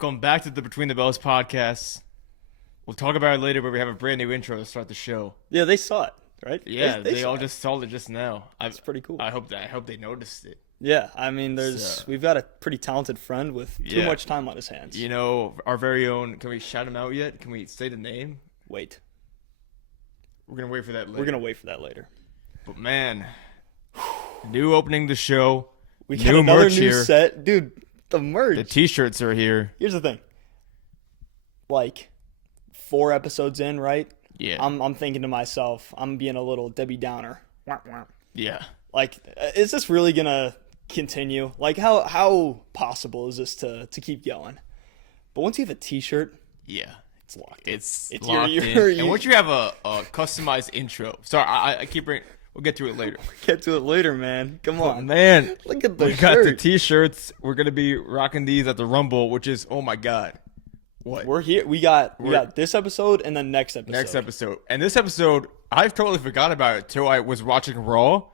Welcome back to the Between the Bells podcast. We'll talk about it later, but we have a brand new intro to start the show. Yeah, they saw it, right? Yeah, they saw all it. just saw it just now. It's pretty cool. I hope they noticed it. Yeah, I mean, So- we've got a pretty talented friend with too Yeah. much time on his hands. You know, our very own. Can we shout him out yet? Can we say the name? Wait, We're gonna wait for that later. we're gonna wait for that later. But man, new opening the show. We got New another merch new here. set, dude. The merch. The T-shirts are here. Here's the thing. Like 4 episodes in, right? Yeah, I'm thinking to myself, I'm being a little Debbie Downer. Wah, wah. yeah. Like, is this really gonna continue? Like, how possible is this to keep going? But once you have a T-shirt, Yeah. it's locked. It's It's locked your- in. And once you have a customized intro. Sorry, I keep bringing. We'll get to it later. Get to it later, man. Come But on. man, Look at the we got the shirt. T-shirts. We're gonna be rocking these at the Rumble, which is oh my god, what We're here. We got this episode and then next episode. next episode? And this episode, I've totally forgot about it till I was watching Raw.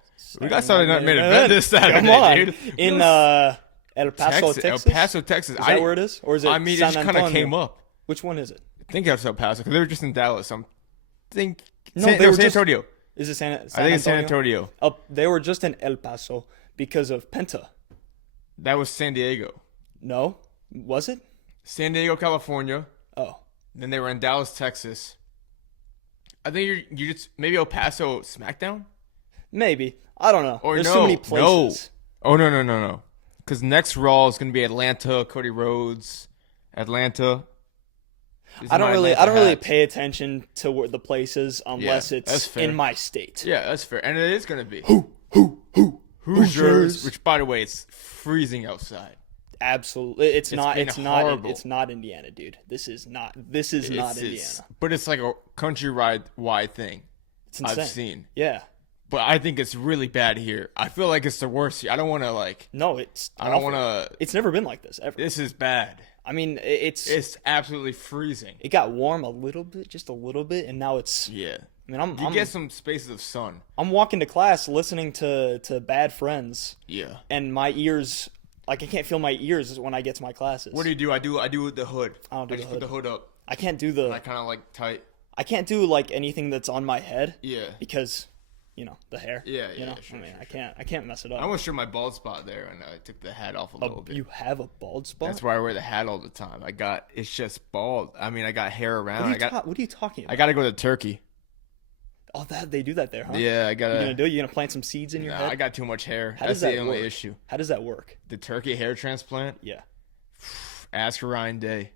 We got Saturday Night Main Event this Saturday, Come on. dude. In El Paso, Texas. El Paso, Texas. Is that where it is? Or is it I mean, San it just kind of Antonio? came up. Which one is it? I think it's El Paso because they were just in Dallas. They were San just- Antonio. Is it San I think it's San Antonio. They were just in El Paso because of Penta. That was San Diego. No? Was it? San Diego, California. Oh. Then they were in Dallas, Texas. I think you just maybe El Paso SmackDown. Maybe. I don't know. Or There's no, so many places. No. Oh no. Because next Raw is gonna be Atlanta, Cody Rhodes, Atlanta. These I are don't my really Atlanta hats. pay attention to where the places unless that's it's fair. in my state. Yeah, that's fair, and it is gonna be Hoosiers. Hoosiers. Which, by the way, it's freezing outside. Absolutely. It's not been horrible. it's not Indiana, dude. This is not Indiana. But it's like a countrywide thing. It's insane. I've seen, Yeah. but I think it's really bad here. I feel like it's the worst. I don't want to like. No, it's I don't awful. want to. It's never been like this ever. This is bad. I mean, It's absolutely freezing. it got warm a little bit, just a little bit, and now it's. Yeah. I mean, You get some spaces of sun. I'm walking to class listening to Bad Friends, Yeah. and my ears, like I can't feel my ears when I get to my classes. What do you do? I do the hood. I don't do just the put the hood up. I can't do I kind of like tight. I can't do like anything that's on my head Yeah. because, the hair. Yeah, You yeah, know, sure, I mean, sure, I can't mess it up. I almost showed my bald spot there, and I took the hat off a little bit. You have a bald spot. That's why I wear the hat all the time. It's just bald. I mean, I got hair around. What are you talking about? I got to go to Turkey. Oh, they do that there, huh? Yeah, I You gonna gotta. do it? You gonna plant some seeds in your Nah, head? I got too much hair. How That's does that the only work? issue. How does that work? The turkey hair transplant. Yeah. Ask Ryan Day.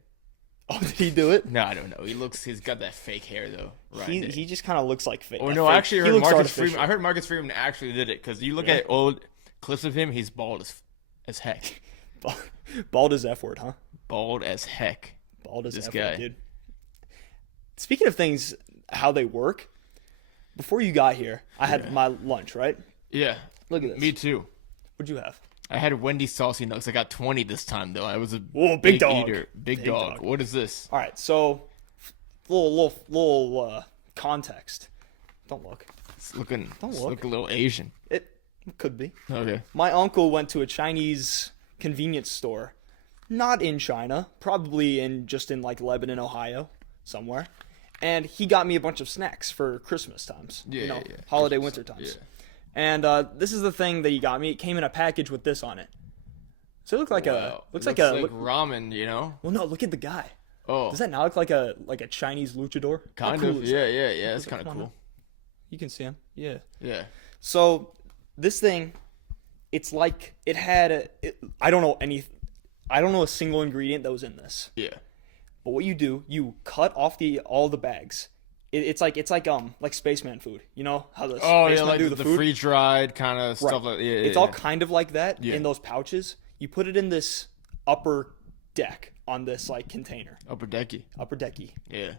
Oh, did he do it? No, I don't know. He's got that fake hair though. Ryan Day. He just kind of looks like fake. Oh no, I actually heard Marcus artificial. Freeman. I heard Marcus Freeman actually did it because you look at old clips of him. He's bald as heck. Bald as F word, huh? Bald as heck. Bald as This F guy. word, dude. Speaking of things, how they work. Before you got here, I had my lunch, right? Yeah. Look at this. Me too. What'd you have? I had Wendy's saucy nugs. I got 20 this time though. I was a Whoa, big dog. eater. Big Big dog. dog. What is this? All right, so little context. Don't look. It's looking. Don't it's look. look a little Asian. It could be. Okay. My uncle went to a Chinese convenience store, not in China, probably in like Lebanon, Ohio, somewhere. And he got me a bunch of snacks for Christmas times, Yeah. holiday Christmas, winter times. yeah. And this is the thing that he got me. It came in a package with this on it. So it looked like Wow. looks Looks like a ramen. You know. well, no, look at the guy. Oh. Does that not look like a Chinese luchador? How Kind cool of. is Yeah. that? Yeah. That's Come kind of on cool. now. You can see him. Yeah. Yeah. So this thing, it's like it had I don't know a single ingredient that was in this. Yeah. But what you do, you cut off all the bags. It's like spaceman food. You know how the Oh spacemen yeah, like do the the food. freeze dried kind of stuff. Right. Like yeah. It's all kind of like that Yeah. in those pouches. You put it in this upper deck on this like container, upper decky. upper decky. Yeah.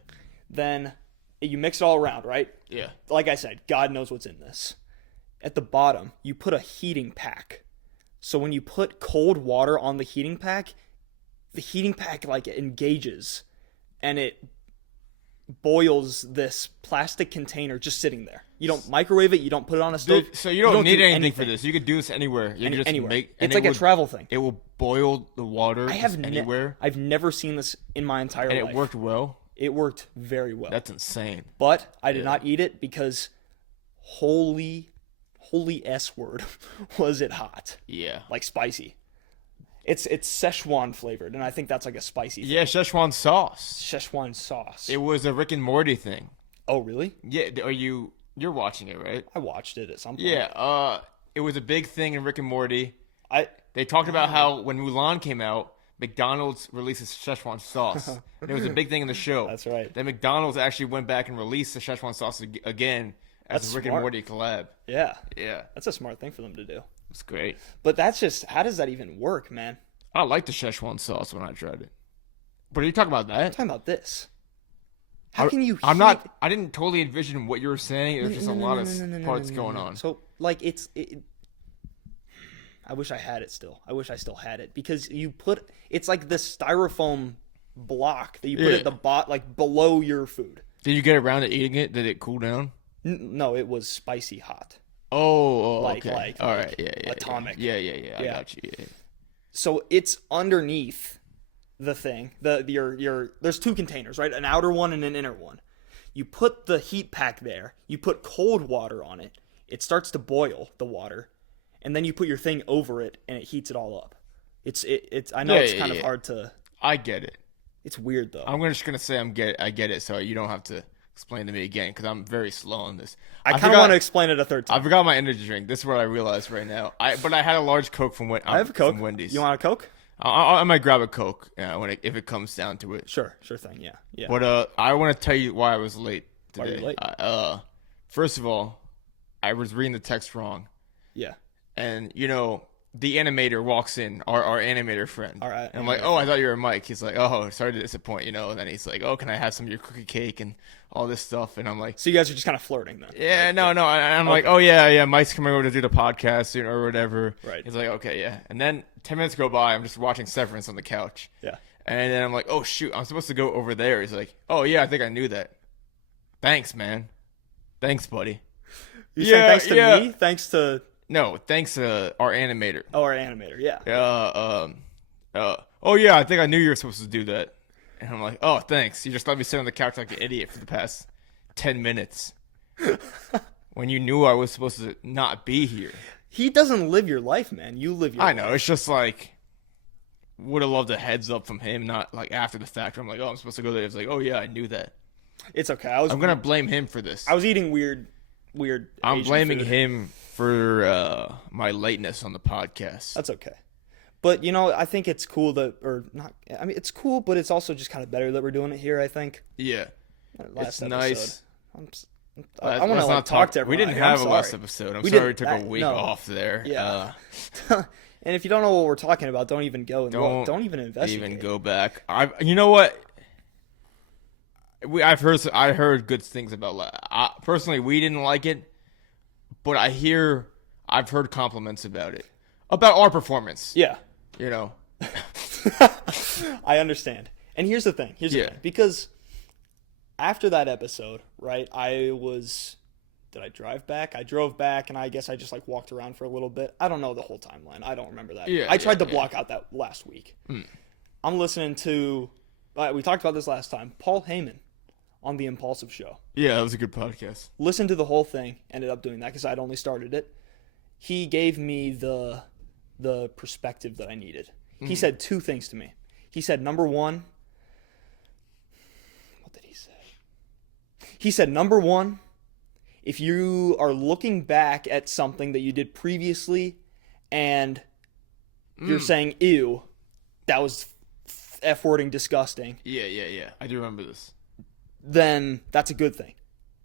Then you mix it all around, right? Yeah. Like I said, God knows what's in this. At the bottom, you put a heating pack. So when you put cold water on the heating pack like engages and it boils this plastic container just sitting there. You don't microwave it. You don't put it on a stove. So you don't need do anything for this. You could do this anywhere. You can just anywhere. make. It's like a travel thing. It will boil the water anywhere. I've never seen this in my entire life. And it worked well. It worked very well. That's insane. But I did not eat it because holy S word was it hot. Yeah. Like spicy. It's Szechuan flavored, and I think that's like a spicy thing. Yeah, Szechuan sauce. Szechuan sauce. It was a Rick and Morty thing. Oh, really? Yeah, you're watching it, right? I watched it at some point. Yeah, it was a big thing in Rick and Morty. They talked about how when Mulan came out, McDonald's released a Szechuan sauce. And it was a big thing in the show. That's right. Then McDonald's actually went back and released the Szechuan sauce again as That's a Rick smart. and Morty collab. Yeah. Yeah, That's a smart thing for them to do. it's great. But that's just, how does that even work, man? I liked the Szechuan sauce when I tried it. But are you talking about that? I'm talking about this. How can you I'm heat- not. I didn't totally envision what you were saying. There's just a lot of parts going on. So, like, I wish I had it still. I wish I still had it. Because it's like this styrofoam block that you put at the like below your food. Did you get around to eating it? Did it cool down? No, it was spicy hot. Okay. All right. Yeah. atomic. Yeah. I got you. Yeah. So it's underneath the thing. There's two containers, right? An outer one and an inner one. You put the heat pack there. You put cold water on it. It starts to boil the water, and then you put your thing over it, and it heats it all up. It's. I know it's kind of hard to. I get it. It's weird though. I'm just gonna say I get it, so you don't have to explain to me again because I'm very slow on this. I kind of want to explain it a third time. I forgot my energy drink. This is what I realized right now. But I had a large Coke from I have a Coke. from Wendy's. You want a Coke? I might grab a Coke if it comes down to it. Sure thing. Yeah. But I want to tell you why I was late today. Why are you late? First of all, I was reading the text wrong, Yeah. and the animator walks in, our animator friend. All right. And I'm like, oh, I thought you were Mike. He's like, oh, sorry to disappoint, And then he's like, oh, can I have some of your cookie cake and all this stuff? And I'm like, So you guys are just kind of flirting then. yeah, no. And I'm like, oh, yeah, Mike's coming over to do the podcast soon or whatever. Right. He's like, okay, yeah. And then 10 minutes go by. I'm just watching Severance on the couch. Yeah. And then I'm like, oh, shoot, I'm supposed to go over there. He's like, oh, yeah, I think I knew that. Thanks, man. Thanks, buddy. You saying thanks to me? Thanks to No, thanks to our animator. our animator. Yeah. Oh, yeah, I think I knew you were supposed to do that. And I'm like, oh, thanks. You just let me sit on the couch like an idiot for the past 10 minutes. When you knew I was supposed to not be here. He doesn't live your life, man. You live your I life. know. It's just like, would have loved a heads up from him, not like after the fact. I'm like, oh, I'm supposed to go there. It's like, oh, yeah, I knew that. It's okay. I'm going to blame him for this. I was eating weird I'm Asian blaming food. him for my lateness on the podcast. That's okay. But, I think it's cool it's cool, but it's also just kind of better that we're doing it here, I think. Yeah. Last It's nice. I want to talk to everyone. We didn't I'm have a sorry. last episode. I'm We sorry we didn't- took a week no. off there. Yeah. And if you don't know what we're talking about, don't even go and look. Don't even investigate. Even go back. You know what? I heard good things about. Personally, we didn't like it, but I've heard compliments about it, about our performance. Yeah. I understand. And here's the thing. Because after that episode, right, did I drive back? I drove back, and I guess I just walked around for a little bit. I don't know the whole timeline. I don't remember that. Yeah, I tried to yeah. block out that last week. I'm listening to, we talked about this last time, Paul Heyman on The Impulsive Show. Yeah, that was a good podcast. Listened to the whole thing, ended up doing that because I'd only started it. He gave me the perspective that I needed. He said two things to me. He said, number one, what did he say? He said, number one, if you are looking back at something that you did previously and you're saying, ew, that was F-wording disgusting, Yeah. I do remember this. then that's a good thing.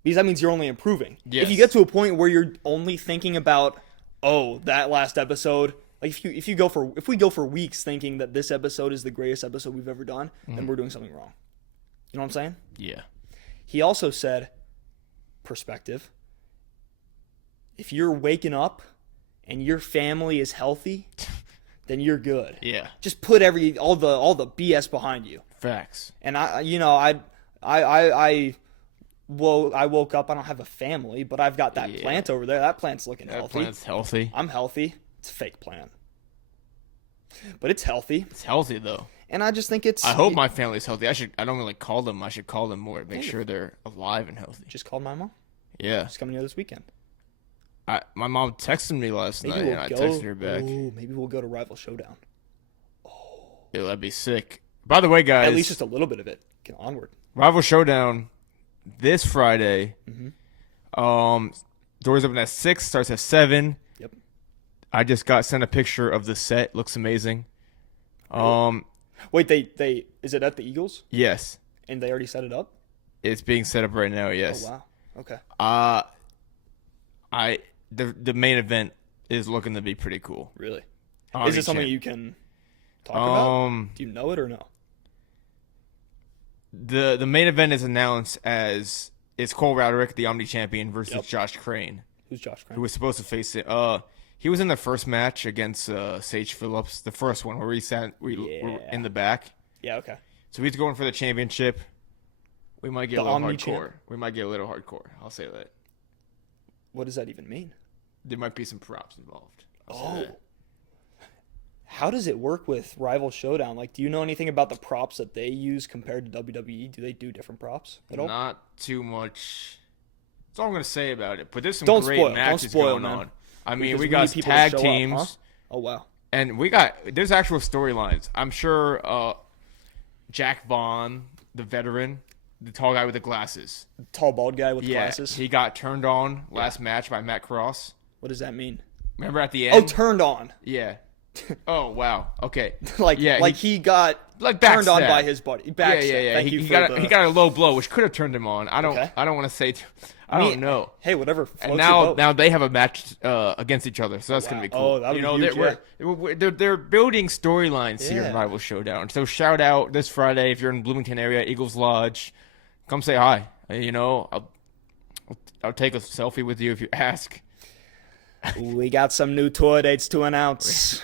Because that means you're only improving. Yes. If you get to a point where you're only thinking about, oh, that last episode, like if we go for weeks thinking that this episode is the greatest episode we've ever done, then we're doing something wrong. You know what I'm saying? Yeah. He also said, perspective. If you're waking up and your family is healthy, then you're good. Yeah. Just put all the BS behind you. Facts. And I I woke up. I don't have a family, but I've got that Yeah. plant over there. That plant's looking That healthy. plant's healthy. I'm healthy. It's a fake plant, but it's healthy. It's healthy though. And I just think it's. I hope my family's healthy. I don't really call them. I should call them more to make Yeah. sure they're alive and healthy. Just called my mom. Yeah. She's coming here this weekend. My mom texted me last Maybe night, we'll and I go. texted her back. Ooh, maybe we'll go to Rival Showdown. Yeah, that'd be sick. By the way, guys, At least just a little bit of it. Get onward. Rival Showdown this Friday. Mm-hmm. Doors open at 6, starts at 7. Yep. I just got sent a picture of the set. Looks amazing. Wait, they is it at the Eagles? Yes, And they already set it up? it's being set up right now. Yes. Oh wow. Okay. The main event is looking to be pretty cool. Really? Omni Is it something champ. you can talk about? Do you know it or no? The main event is announced as it's Cole Roderick, the Omni champion, versus Yep. Josh Crane, Who's Josh who Crane? was supposed to face it. He was in the first match against Sage Phillips, the first one where we were in the back. Yeah. Okay. So he's going for the championship. We might get The a little Omni hardcore. champ? We might get a little hardcore. I'll say that. What does that even mean? There might be some props involved. I'll say Oh. that. How does it work with Rival Showdown? Like, do you know anything about the props that they use compared to WWE? Do they do different props at all? Not too much. That's all I'm gonna say about it. But there's some Don't great spoil. Don't matches spoil, going man. on. I mean, Because we we got need people to tag show up, teams, huh? Oh wow. and there's actual storylines. I'm sure Jack Vaughn, the veteran, the tall guy with the glasses, Tall bald guy with yeah, glasses. he got turned on last match by Matt Cross. What does that mean? Remember at the Oh, end? turned on. Yeah. Oh wow. Okay. Like, Yeah, he got Like turned on backstab. by his buddy. Backstab. Yeah. Thank He you for got the... he got a low blow, which could have turned him on. I don't Okay. want to say. I don't know. Hey, whatever. And floats your boat. now they have a match against each other, so that's gonna wow. be cool. Oh, that'll you be know, huge, they're building storylines here in Yeah. Rival Showdown. So shout out this Friday if you're in Bloomington area, Eagles Lodge, come say hi. You know, I'll take a selfie with you if you ask. We got some new tour dates to announce.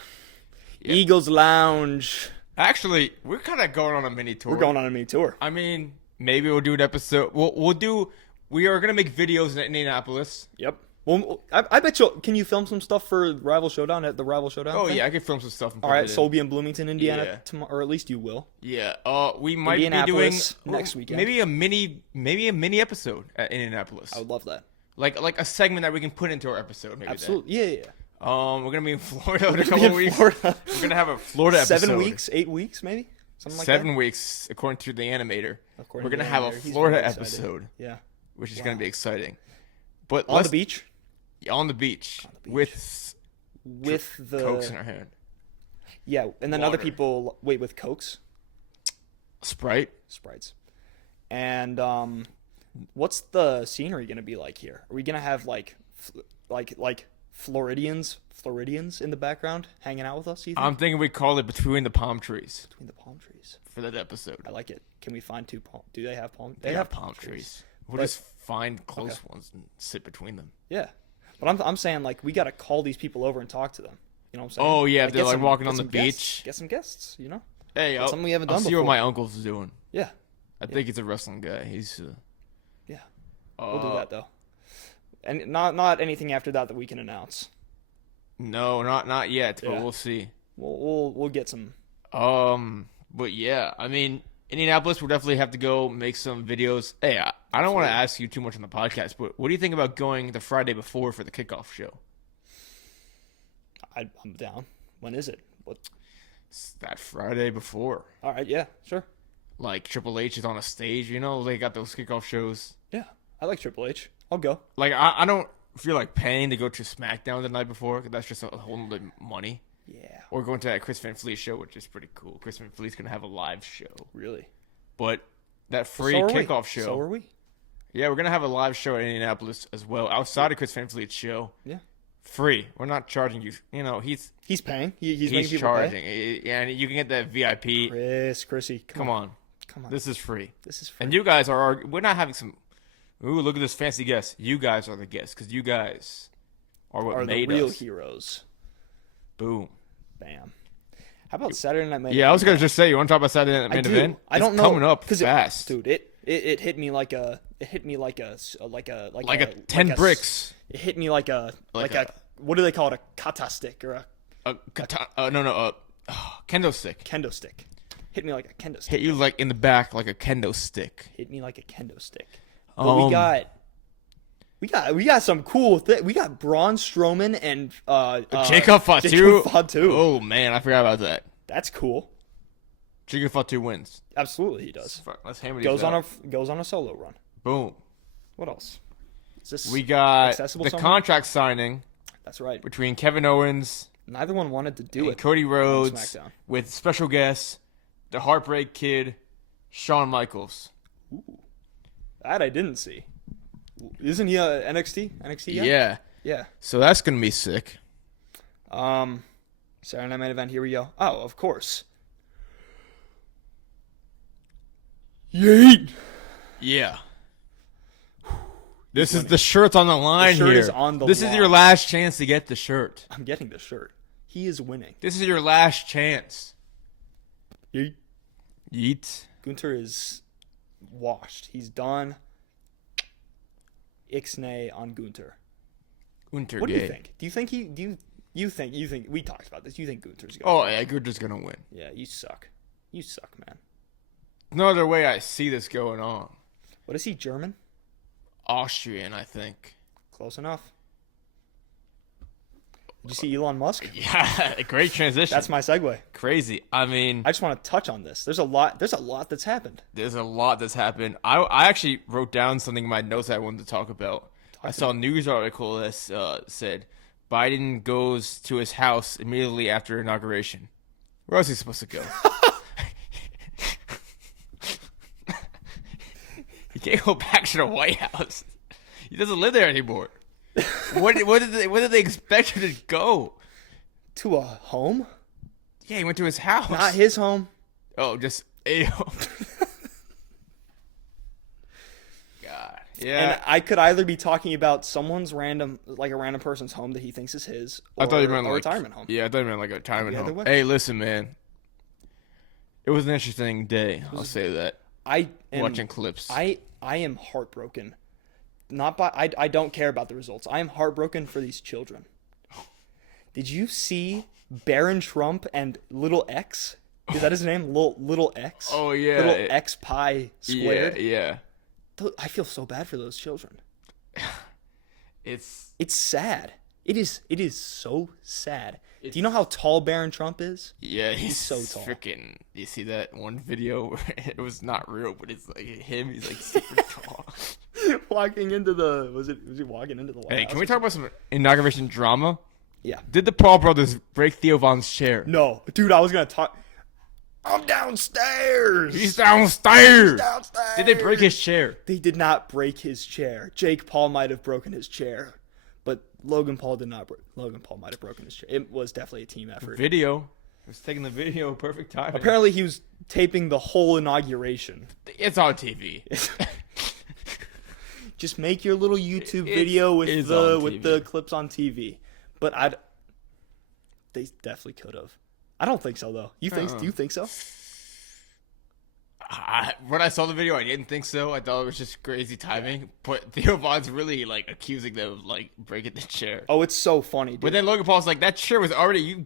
Yeah. Eagles Lounge. Actually, we're kind of going on a mini tour. We're going on a mini tour. I mean, maybe we'll do an episode. We are gonna make videos in Indianapolis. Yep. Well, I bet you. Can you film some stuff for Rival Showdown at the Rival Showdown? Oh thing? yeah, I could film some stuff. And All put right, it so in. we'll be in Bloomington, Indiana Yeah. tomorrow, or at least you will. Yeah. We might be doing Indianapolis next weekend. Maybe a mini episode at Indianapolis. I would love that. Like a segment that we can put into our episode. Maybe. Absolutely. Yeah. We're gonna be in Florida in a Be couple in weeks. Florida. We're gonna have a Florida episode. 7 weeks, 8 weeks, maybe something like 7 weeks, according to the animator. According We're to gonna the have a animator. He's Florida very excited. episode, that. Yeah. which is Wow. gonna be exciting. But On the beach on the beach beach. with with the cokes in our hand, yeah, and then other Water. people wait with Cokes, Sprite. Sprites, and what's the scenery gonna be like here? Are we gonna have like Floridians in the background hanging out with us? You think? I'm thinking we call it Between the Palm Trees Between the palm trees. for that episode. I like it. Can we find two palm? Do they have palm? They have palm trees. We'll But- just find close Okay. ones and sit between them. Yeah, but I'm saying like we gotta call these people over and talk to them. You know what I'm saying? Oh, yeah, if they're, get like, walking get on the some guests. beach. Get some guests. You know? Hey, That's something we haven't I'll done see before. what my uncle's doing. Yeah, I think he's a wrestling guy. He's yeah. We'll do that though, and not anything after that we can announce. No, not yet, but Yeah. we'll see. We'll get some. But yeah, I mean, Indianapolis, we'll definitely have to go make some videos. Hey, I don't want to ask you too much on the podcast, but what do you think about going the Friday before for the kickoff show? I'm down. When is it? What? It's that Friday before. All right, yeah, sure. Like Triple H is on a stage, you know, they got those kickoff shows. Yeah, I like Triple H. I'll go. Like I don't feel like paying to go to SmackDown the night before, 'cause that's just a whole nother money. Yeah, Or going to that Chris Van Fleet show, which is pretty cool. Chris Van Fleet's gonna have a live show, really. but that free So are we. kickoff show. So are we. Yeah, we're gonna have a live show at Indianapolis as well, outside of Chris Van Fleet's show. Yeah, Free. We're not charging you. You know, he's paying. He's making people charging. pay. Yeah, and you can get that VIP. Chrissy, Come on, come on. this is free. This is free. And you guys are. We're not having some. Ooh, look at this fancy guest. You guys are the guests because you guys are what are the made real us. heroes. Boom. Bam. How about Saturday Night Main Yeah, I was Event? gonna just say. You want to talk about Saturday Night Main do. Event? I don't It's know coming up 'cause fast. Dude, It hit me like a. It hit me like a. Like a. Like a 10 bricks. It hit me like a. Like Like a. What do they call it? A kata stick or a kendo stick. kendo stick. Hit me like a kendo stick. Hit you like in the back like a kendo stick. Hit me like a kendo stick. But we got some cool we got Braun Strowman and Jacob Fatu. Jacob Fatu. Oh man, I forgot about that. That's cool. Jacob Fatu wins. Absolutely, he does. Fuck, let's hammer these Goes out. on a solo run. Boom. What else? Is this We got accessible the somewhere? contract signing That's right. between Kevin Owens Neither one wanted to do and it. Cody Rhodes SmackDown. with special guests, the Heartbreak Kid, Shawn Michaels. That I didn't see. Isn't he a NXT? NXT guy? Yeah. Yeah. So that's gonna be sick. Saturday Night Main Event. Here we go. Oh, of course. Yeet. Yeah. This is the shirt on the line shirt here. is on the This is your line. last chance to get the shirt. I'm getting the shirt. He is winning. This is your last chance. Yeet. Yeet. Gunther is washed. He's done. Ixnay on Gunther. Gunter What do you gay. think? Do you think he? Do you think we talked about this? You think Gunther's good? Oh, yeah, Gunter's gonna win. Yeah, you suck. You suck, man. No other way I see this going on. What is he? German? Austrian, I think. Close enough. Did you see Elon Musk? Yeah, great transition. That's my segue. Crazy. I mean, I just want to touch on this. There's a lot that's happened. there's a lot that's happened. I actually wrote down something in my notes I wanted to talk about. I saw a news article that said Biden goes to his house immediately after inauguration. Where else is he supposed to go? He can't go back to the White House. He doesn't live there anymore. Where did they expect him to go? To a home? Yeah, he went to his house. Not his home. Oh, just a home. God. Yeah. And I could either be talking about someone's random, like a random person's home that he thinks is his, or I thought you meant a like retirement home. Yeah, I thought you meant like a retirement The other home. way. Hey, listen, man. It was an interesting day. I'll say that. I am, Watching clips. I am heartbroken. Not by I don't care about the results. I am heartbroken for these children. Did you see Baron Trump and Little X? Is that his name? Little X? Oh, yeah. Little X Pie squared. Yeah. I feel so bad for those children. It's It's sad. It is so sad. Do you know how tall Baron Trump is? yeah, he's so tall. Freaking. You see that one video where it was not real, but it's like him. He's like super tall. Walking into the was he walking into the White Hey, House? can we talk about some inauguration drama? Yeah. Did the Paul brothers break Theo Von's chair? No, dude, I was gonna talk. I'm downstairs. He's downstairs. downstairs. Did they break his chair? They did not break his chair. Jake Paul might have broken his chair, but Logan Paul did not. Logan Paul might have broken his chair. It was definitely a team effort. Video. He was taking the video. Perfect timing. Apparently, he was taping the whole inauguration. It's on TV. Just make your little YouTube It's- video with it's the on with TV. the clips on TV. But they definitely could have. I don't think so though. You think? Do you think so? When I saw the video, I didn't think so. I thought it was just crazy timing. But Theo Von's really like accusing them of like breaking the chair. Oh, it's so funny, dude. But then Logan Paul's like, that chair was already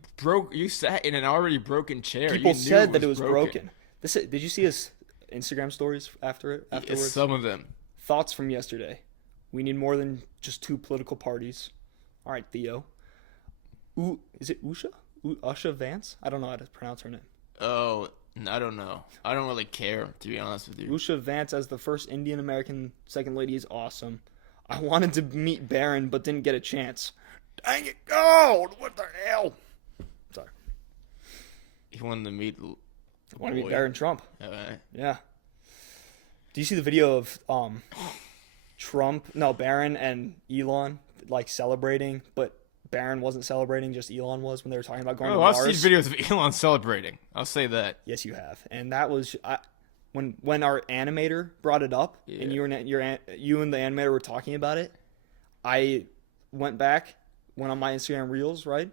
you sat in an already broken chair. People You knew said that it was broken. broken. Did you see his Instagram stories afterwards? It's some of them. Thoughts from yesterday. We need more than just two political parties. All right, Theo. Is it Usha? Usha Vance? I don't know how to pronounce her name. Oh, I don't know. I don't really care, to be honest with you. Usha Vance as the first Indian American second lady is awesome. I wanted to meet Baron, but didn't get a chance. Dang it, God! What the hell? Sorry. He wanted to meet. I want to meet Baron Trump. Alright. Yeah. Do you see the video of Baron and Elon like celebrating, but Baron wasn't celebrating, just Elon was when they were talking about going to I've Mars? seen videos of Elon celebrating. I'll say that. Yes, you have, and that was when our animator brought it up, and you and the animator were talking about it. I went on my Instagram Reels, right? It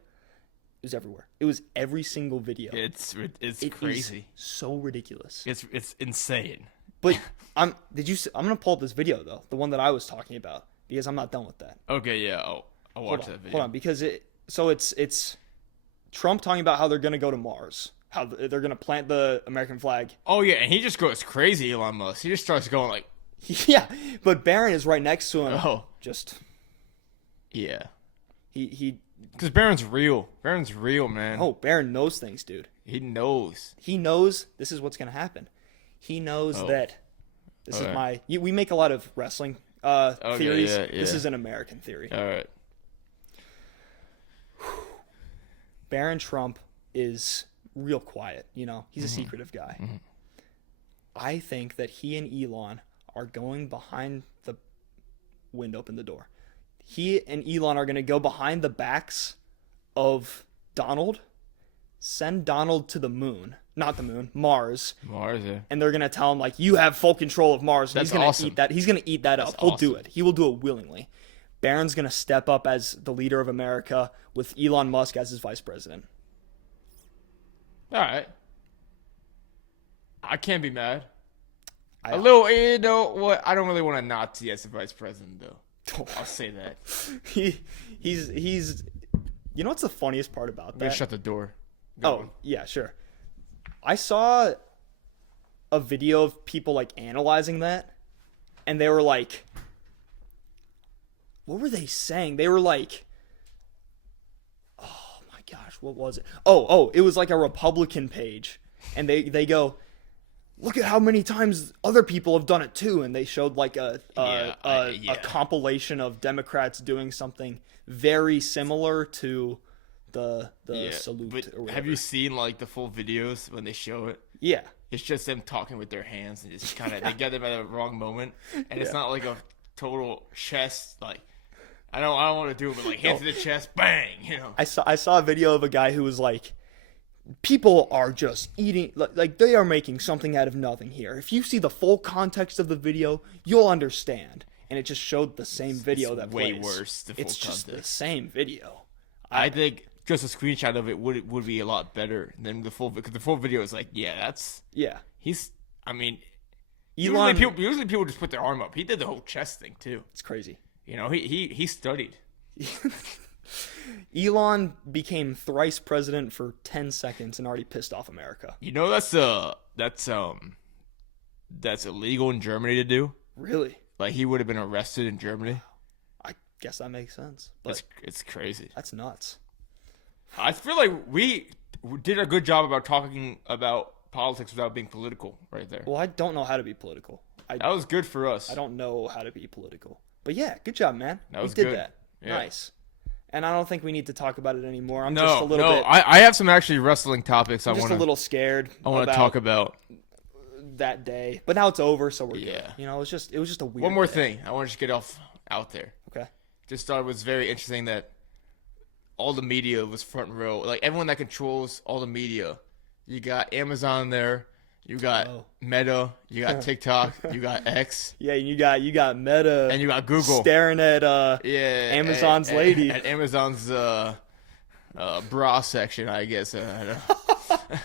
was everywhere. It was every single video. It's It crazy. is so ridiculous. It's insane. But I'm gonna pull up this video though, the one that I was talking about, because I'm not done with that. Okay, yeah. I'll watch that video. Hold on, because it's Trump talking about how they're gonna go to Mars, how they're gonna plant the American flag. Oh yeah, and he just goes crazy, Elon Musk. He just starts going like, Yeah, but Barron is right next to him. oh Just yeah, he. because Barron's real. Barron's real, man. Oh, Barron knows things, dude. He knows. He knows this is what's gonna happen. He knows that this is Alright. we make a lot of wrestling theories. yeah, This yeah. is an American theory. All right. Barron Trump is real quiet. You know, he's a Mm-hmm. secretive guy. I think that he and Elon are going behind the wind. Open the door. He and Elon are going to go behind the backs of Donald, send Donald to the moon. Not the moon, Mars. Mars, yeah. And they're going to tell him, like, you have full control of Mars. And That's he's going to awesome. eat that. He's going to eat that up. That's He'll do awesome. it. He will do it willingly. Barron's going to step up as the leader of America with Elon Musk as his vice president. All right. I can't be mad. I- A little, you know what? I don't really want a Nazi as the vice president, though. I'll say that. He's you know what's the funniest part about I'm gonna that? shut the door. Go Oh, on. yeah, sure. I saw a video of people like analyzing that, and they were like, what were they saying? They were like, oh my gosh, what was it? Oh, it was like a Republican page, and they go, look at how many times other people have done it too, and they showed like a compilation of Democrats doing something very similar to the Yeah, salute but or whatever. have you seen like the full videos when they show it? Yeah. It's just them talking with their hands and just kind of they get them at the wrong moment, and it's not like a total chest like. I don't want to do it, but like hands to the chest, bang, you know. I saw a video of a guy who was like, people are just eating like they are making something out of nothing here. If you see the full context of the video, you'll understand. And it just showed the same video that way plays. worse, the full It's just the context. same video. I think just a screenshot of it would be a lot better than the full because the full video is like, yeah, that's Yeah. he's. I mean, Elon, usually people just put their arm up. He did the whole chest thing too. it's crazy. You know, he studied. Elon became thrice president for 10 seconds and already pissed off America. You know that's illegal in Germany to do. Really? Like he would have been arrested in Germany. I guess that makes sense. But It's crazy. that's nuts. I feel like we did a good job about talking about politics without being political right there. Well, I don't know how to be political. That was good for us. I don't know how to be political. But yeah, good job, man. That was you did good. that. Yeah. Nice. And I don't think we need to talk about it anymore. I'm No, just a little bit I have some actually wrestling topics just a little scared I want to about talk about. that day. But now it's over, so we're good. Yeah. You know, it was just a weird One more day. thing I want to just get out there. Okay. Just thought it was very interesting that all the media was front row. Like everyone that controls all the media. You got Amazon there. You got Oh. Meta. You got TikTok. You got X. Yeah, you got Meta And you got Google. staring at Yeah. Amazon's lady. At Amazon's bra section, I guess. I don't know.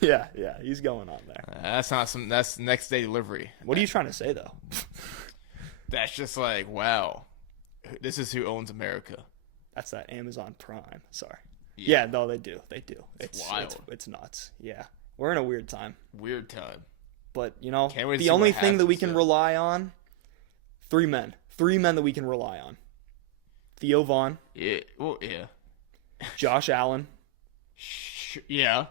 yeah, he's going on there. That's next day delivery. What are you trying to say though? That's just like, wow. This is who owns America. That's that Amazon Prime. Sorry. Yeah, no, they do. It's wild. It's nuts. Yeah. We're in a weird time. Weird time. But, you know, Can't wait to the see only what thing that we happens, can though. rely on, three men that we can rely on. Theo Vaughn, Yeah. Well, yeah. Josh Allen, Yeah.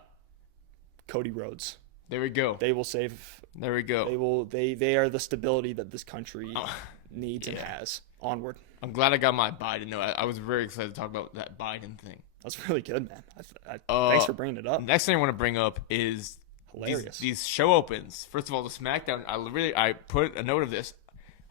Cody Rhodes. There we go. They will save. There we go. They will. They are the stability that this country needs and yeah. has. Onward. I'm glad I got my Biden note. I was very excited to talk about that Biden thing. That's really good, man. Thanks for bringing it up. Next thing I want to bring up is Hilarious. these show opens. First of all, the SmackDown. I put a note of this.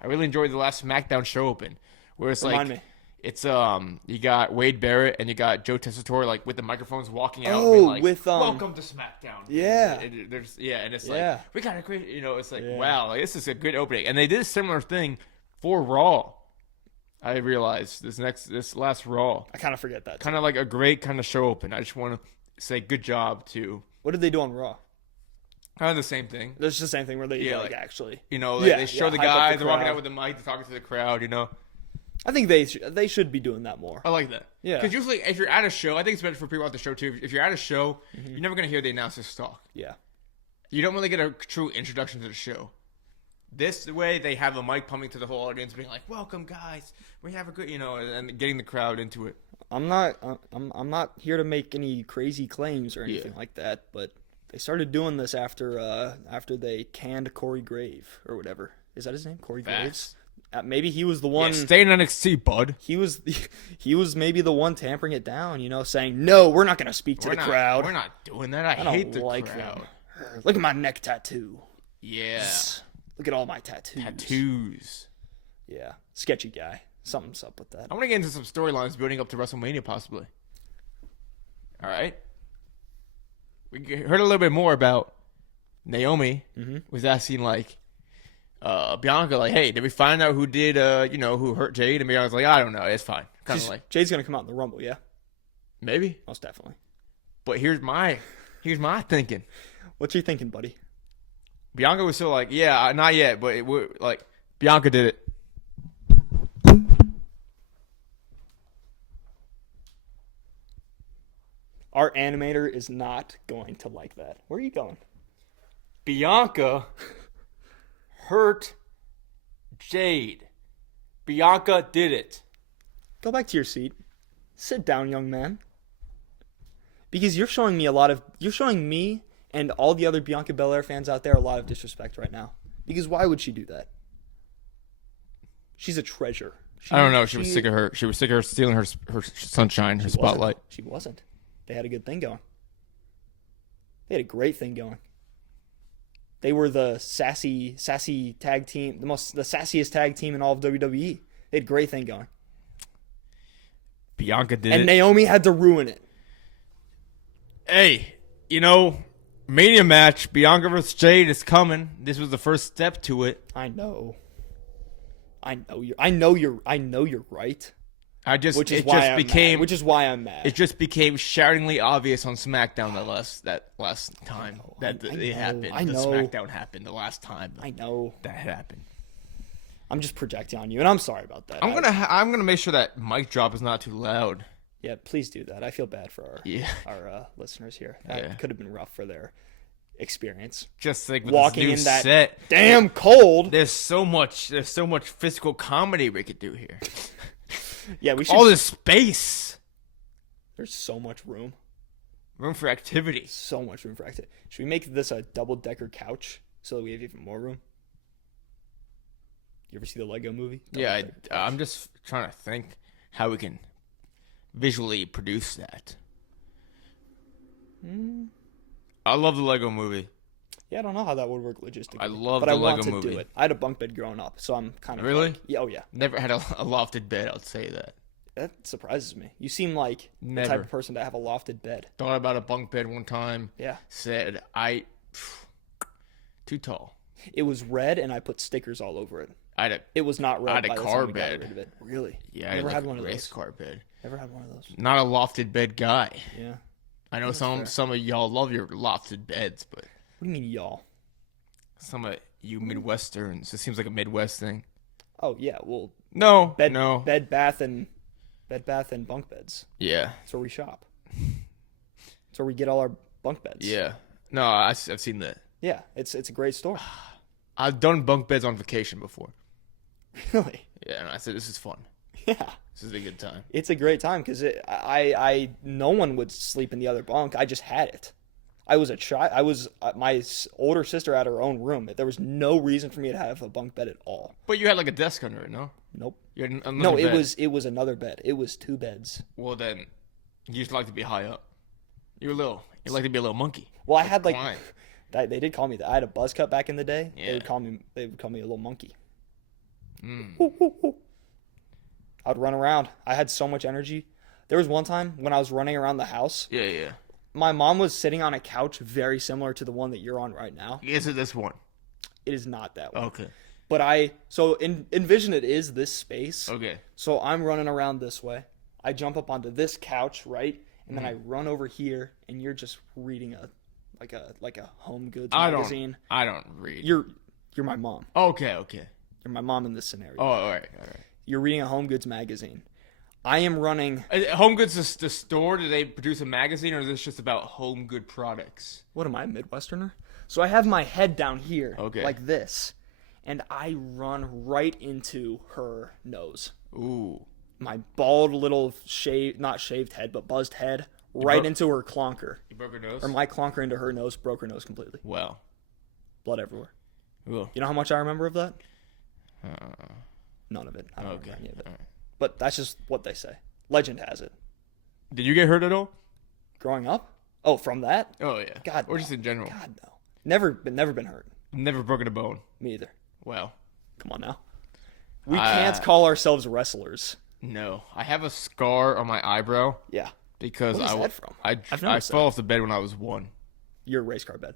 I really enjoyed the last SmackDown show open, where it's Remind like me. it's you got Wade Barrett and you got Joe Tessitore like with the microphones walking out. Oh, being like, with, welcome to SmackDown. Yeah. And it's Yeah. like we gotta create. You know, it's like Yeah. wow, like, this is a good opening. And they did a similar thing for Raw. I realized this last Raw, I kind of forget that. kind of like a great kind of show open. I just want to say good job to. What did they do on Raw? Kind of the same thing. That's the same thing where they Yeah, like like- actually. You know, Yeah, they show yeah, the hype up guy, the they're walking crowd. out with the mic, they're talking to the crowd, you know. I think they should be doing that more. I like that. Yeah. Because usually, if you're at a show, I think it's better for people at the show too. If you're at a show, Mm-hmm. you're never gonna hear the announcers talk. Yeah. You don't really get a true introduction to the show. This way, they have a mic pumping to the whole audience, being like, "Welcome, guys. We have a good," you know, and getting the crowd into it. I'm not here to make any crazy claims or anything like that, but they started doing this after they canned Corey Grave or whatever. Is that his name? Corey Graves? Maybe he was the one. Yeah, stay in NXT, bud. He was maybe the one tampering it down, you know, saying, "No, we're not going to speak to the crowd. We're not doing that. I don't hate the like crowd. them. Look at my neck tattoo. Yeah, Look at all my tattoos." tattoos. Yeah, sketchy guy. Something's up with that. I want to get into some storylines building up to WrestleMania, possibly. All right. We heard a little bit more about Naomi. Was asking like Bianca, like, "Hey, did we find out who did who hurt Jade?" And Bianca's like, "I don't know. It's fine." Kind of like Jade's going to come out in the Rumble, yeah, maybe. most definitely. But here's my thinking. What you thinking, buddy? Bianca was still like, "Yeah, not yet," but like Bianca did it. Our animator is not going to like that. Where are you going? Bianca hurt Jade. Bianca did it. Go back to your seat. Sit down, young man. Because you're showing me and all the other Bianca Belair fans out there a lot of disrespect right now. Because why would she do that? She's a treasure. I don't know. She was sick of her. She was sick of her stealing her sunshine, her spotlight. She wasn't. They had a good thing going. They had a great thing going. They were the sassy tag team, the sassiest tag team in all of WWE. They had a great thing going. Bianca did And it. Naomi had to ruin it. Hey, Mania match, Bianca vs. Jade is coming. This was the first step to it. I know you're right. Which is why I'm mad. It just became shatteringly obvious on SmackDown that last time it happened. I know. The SmackDown happened the last time. I know. That happened. I'm just projecting on you, and I'm sorry about that. I'm gonna make sure that mic drop is not too loud. Yeah, please do that. I feel bad for our listeners here. That Yeah. could have been rough for their experience. Just like with Walking this new in that set, damn cold. there's so much physical comedy we could do here. Yeah, we should. All this space, There's so much room. room for activity. So much room for activity. Should we make this a double-decker couch so that we have even more room? You ever see the Lego movie? Yeah, Double-decker couch. I'm just trying to think how we can visually produce that. I love the Lego movie. Yeah, I don't know how that would work logistically. I love but the I want Lego to movie. do it. I had a bunk bed growing up, so I'm kind of Really? like, yeah, oh yeah. Never had a lofted bed, I'll say that. That surprises me. You seem like the Never. type of person to have a lofted bed. Thought about a bunk bed one time. Yeah. Said, too tall. It was red, and I put stickers all over it. I had a, It was not red. I had a by the car time we got bed. rid of it. Really? yeah, I Never had, had like one a of race those. car bed. Never had one of those. Not a lofted bed guy. Yeah. I know some of y'all love your lofted beds, but What do you mean, y'all? some of you Midwesterns, it seems like a Midwest thing. Oh yeah. Well, No, bed, no. bed, bath, and bunk beds. Yeah, That's where we shop. That's where we get all our bunk beds. yeah. No, I've seen that. Yeah. It's a great store. I've done bunk beds on vacation before. Really? Yeah, and I said, this is fun. Yeah. This is a good time. It's a great time because no one would sleep in the other bunk. I just had it. I was a child. My older sister had her own room. There was no reason for me to have a bunk bed at all. But you had like a desk under it, no? Nope. You had another No, bed. it was another bed. It was two beds. Well, then, you just like to be high up. You like to be a little monkey. Well, I had like Climb. they did call me that. I had a buzz cut back in the day. Yeah. They would call me a little monkey. Mm. I'd run around. I had so much energy. There was one time when I was running around the house. Yeah, yeah. My mom was sitting on a couch very similar to the one that you're on right now. Is it this one? It is not that one. Okay. But envision it is this space. Okay. So I'm running around this way. I jump up onto this couch, right? And then I Mm-hmm. run over here, and you're just reading like a home goods I magazine. don't read. You're my mom. Okay. You're my mom in this scenario. Oh, all right. You're reading a home goods magazine. I am running. Home Goods is the store. Do they produce a magazine, or is this just about home good products? What am I, a Midwesterner? So I have my head down here, Okay. like this, and I run right into her nose. Ooh. My bald little not shaved head, but buzzed head, right into her clonker. You broke her nose? Or my clonker into her nose, broke her nose completely. Well. Blood everywhere. Ooh. You know how much I remember of that? None of it. I don't Okay. remember any of it. All right. But that's just what they say. Legend has it. Did you get hurt at all? Growing up? Oh, from that? Oh yeah. God, or no. just in general. God, no. Never been hurt. Never broken a bone. Me either. Well. Come on now. We can't call ourselves wrestlers. No, I have a scar on my eyebrow Yeah. because What is that from? I I've I noticed fell off the bed when I was 1. Your race car bed.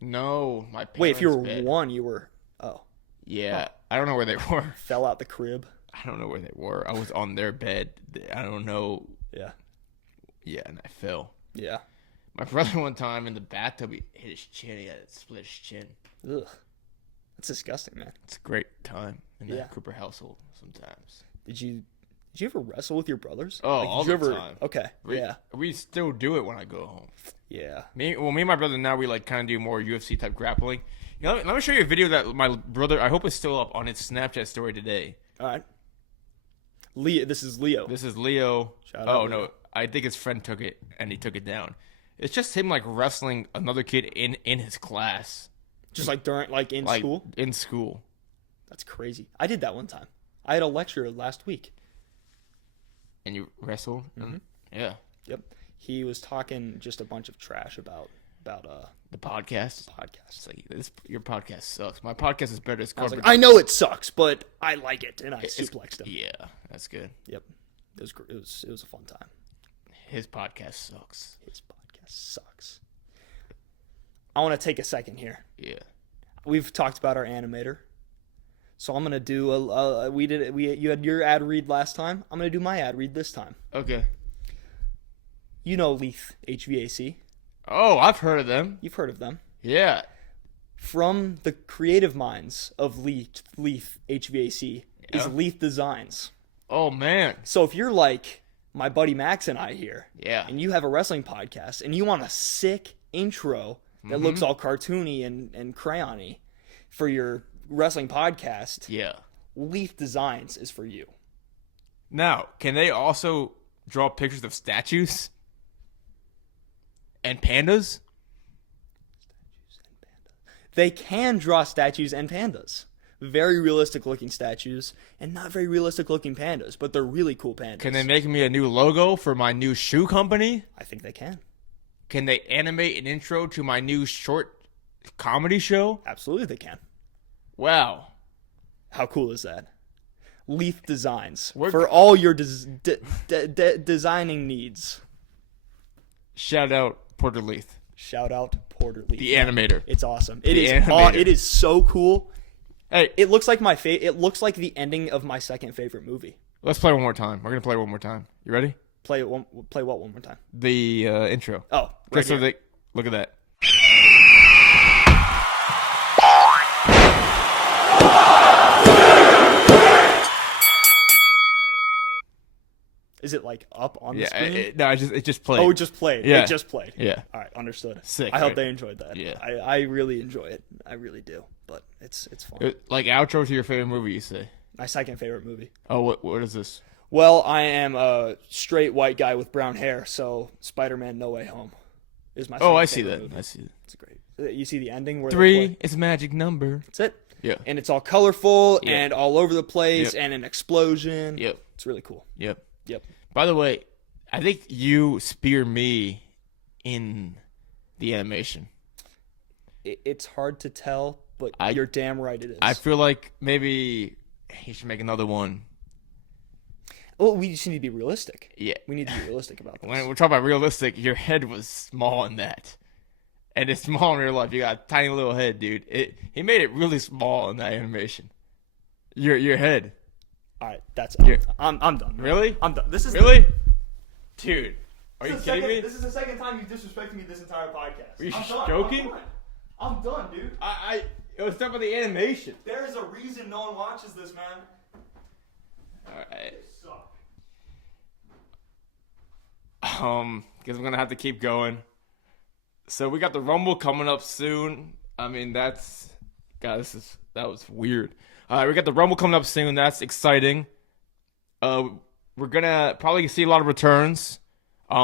No, my parents' Wait, if you were bed. 1, you were... Oh. Yeah, I don't know where they were. Fell out the crib. I don't know where they were. I was on their bed. I don't know. Yeah. Yeah, and I fell. Yeah. My brother one time in the bathtub, he hit his chin. He had to split his chin. Ugh. That's disgusting, man. It's a great time in the Yeah. Cooper household sometimes. Did you ever wrestle with your brothers? Oh, Like, all did you the ever... time. Okay. Yeah. We still do it when I go home. Yeah. Me and my brother now, we like kind of do more UFC type grappling. You know, let me show you a video that my brother, I hope it's still up on his Snapchat story today. All right. Leo, this is Leo. This is Leo. Shout out, Oh Leo. no, I think his friend took it and he took it down. It's just him like wrestling another kid in his class, Just like during, like in like school? in school. That's crazy. I did that one time. I had a lecture last week. And you wrestled? Mm-hmm. Yeah. Yep. He was talking just a bunch of trash about The podcast. podcasts. It's like your podcast sucks. My podcast is better. It's I was called like, I know it sucks, but I like it, and I suplexed him. Yeah, that's good. Yep. It was a fun time. His podcast sucks. His podcast sucks. I want to take a second here. Yeah. We've talked about our animator, so I'm gonna do you had your ad read last time. I'm gonna do my ad read this time. Okay. You know Leith HVAC. Oh, I've heard of them. You've heard of them. Yeah. From the creative minds of Leith HVAC is Yeah. Leith Designs. Oh man. So if you're like my buddy Max and I here, Yeah. and you have a wrestling podcast, and you want a sick intro that looks all cartoony and crayon-y for your wrestling podcast, Yeah. Leith Designs is for you. Now, can they also draw pictures of statues and pandas? They can draw statues and pandas. Very realistic looking statues and not very realistic looking pandas, but they're really cool pandas. Can they make me a new logo for my new shoe company? I think they can. Can they animate an intro to my new short comedy show? Absolutely they can. Wow. How cool is that? Leith Designs. We're- For all your designing needs. Shout out Porter Leith, Shout out Porter Leith. the animator. It's awesome. animator. It is so cool. Hey, It looks like it looks like the ending of my second favorite movie. let's play one more time. We're going to play one more time. You ready? Play what one more time? The intro. Oh, right Just so here. look at that. Is it like up on the Yeah, screen? it just played. Oh, it just played. Yeah. It just played. Yeah. All right, understood. Sick, I hope right? they enjoyed that. Yeah. I really enjoy it. I really do. But it's fun. Like outro to your favorite movie, you say? My second favorite movie. Oh, what is this? Well, I am a straight white guy with brown hair, so Spider-Man: No Way Home is my. Oh, second I see favorite that. movie. I see that. It's great. You see the ending where they 3 play- is a magic number. That's it. Yeah. And it's all colorful Yep. and all over the place Yep. and an explosion. Yep. It's really cool. Yep. Yep. By the way, I think you spear me in the animation. It's hard to tell, but I- you're damn right it is. I feel like maybe he should make another one. Well, we just need to be realistic. Yeah. We need to be realistic about this. When we're talking about realistic, your head was small in that. And it's small in real life. You got a tiny little head, dude. He made it really small in that animation. Your head. All right, that's You're- I'm done. Really? I'm done. This is Really? Dude. Are you kidding me? This is the second time you've disrespected me this entire podcast. Are you I'm done. joking? I'm done, dude. It was done by the animation. There's a reason no one watches this, man. Alright. You suck. Guess I'm gonna have to keep going. So we got the Rumble coming up soon. I mean, that was weird. We got the Rumble coming up soon. That's exciting. We're gonna probably see a lot of returns.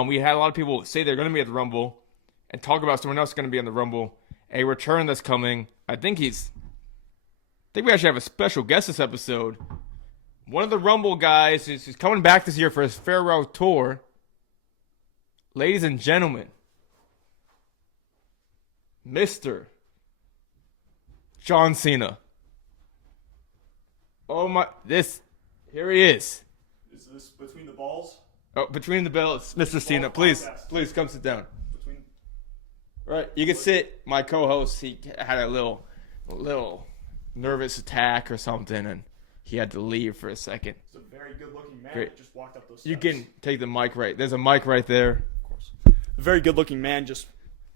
We had a lot of people say they're gonna be at the Rumble and talk about someone else gonna be in the Rumble. A return that's coming. I think we actually have a special guest this episode. One of the Rumble guys is coming back this year for his farewell tour. Ladies and gentlemen, Mr. John Cena. Oh my, here he is. Is this between the balls? Oh, between the bells, Mr. Cena, please come sit down. Right, you can sit. My co-host, he had a little nervous attack or something, and he had to leave for a second. It's a very good-looking man Great. that just walked up those steps. You can take the mic right. There's a mic right there. Of course. A very good-looking man just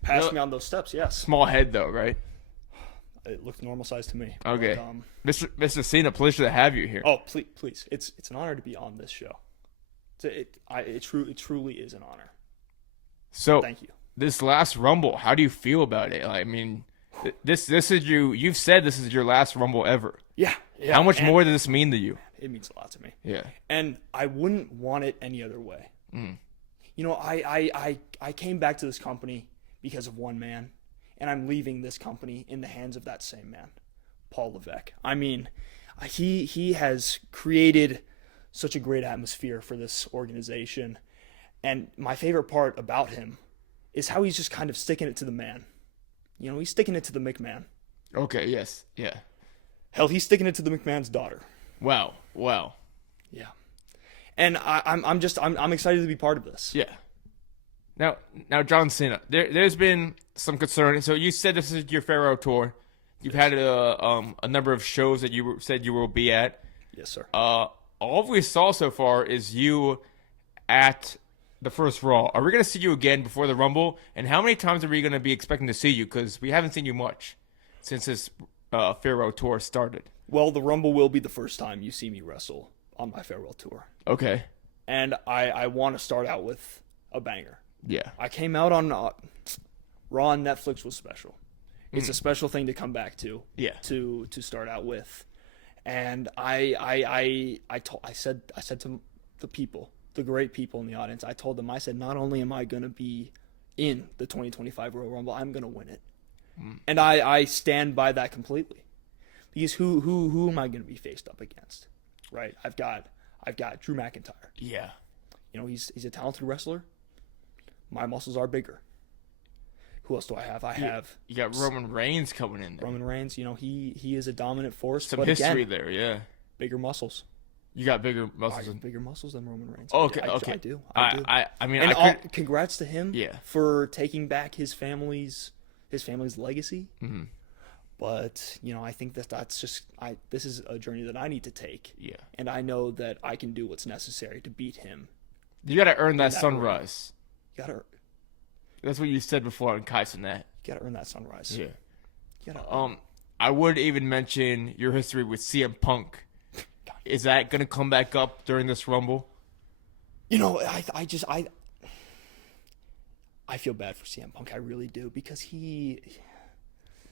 passed me on those steps. Yes. Small head though, right? It looked normal size to me. Okay. But, Mr. Cena, pleasure to have you here. Oh, please. It's an honor to be on this show. It truly is an honor. So Thank you. This last Rumble, how do you feel about it? I mean, this is you've said this is your last Rumble ever. Yeah. How much more does this mean to you? It means a lot to me. Yeah. And I wouldn't want it any other way. Mm. You know, I came back to this company because of one man, and I'm leaving this company in the hands of that same man, Paul Levesque. I mean, he has created such a great atmosphere for this organization, and my favorite part about him is how he's just kind of sticking it to the man. You know, he's sticking it to the McMahon. Okay, yes. Yeah. Hell, he's sticking it to the McMahon's daughter. Wow. Yeah. And I'm excited to be part of this. Yeah. Now, John Cena, there's been some concern. So you said this is your farewell tour. You've had a number of shows that you said you will be at. Yes, sir. All we saw so far is you at the first Raw. Are we going to see you again before the Rumble? And how many times are we going to be expecting to see you? Because we haven't seen you much since this farewell tour started. Well, the Rumble will be the first time you see me wrestle on my farewell tour. Okay. And I want to start out with a banger. Yeah. I came out on Raw on Netflix was special. It's a special thing to come back to. Yeah. To start out with, and I said to the people, the great people in the audience, I told them, I said, not only am I going to be in the 2025 Royal Rumble, I'm going to win it. And I stand by that completely. Because who am I going to be faced up against? Right? I've got Drew McIntyre. Yeah. You know, he's a talented wrestler. My muscles are bigger. Who else do I have? You got Roman Reigns coming in there. Roman Reigns, you know, he is a dominant force. Some but history again, there, yeah. bigger muscles. You got bigger muscles. I have bigger muscles than Roman Reigns. Okay, I do. I mean, And congrats to him Yeah. for taking back his family's legacy. Mm-hmm. But, you know, I think that's just this is a journey that I need to take. Yeah. And I know that I can do what's necessary to beat him. You got to earn that that sunrise. You gotta That's what you said before on Kaisenet. earn that sunrise. Yeah. You gotta I would even mention your history with CM Punk. Is that going to come back up during this Rumble? You know, I feel bad for CM Punk. I really do, because we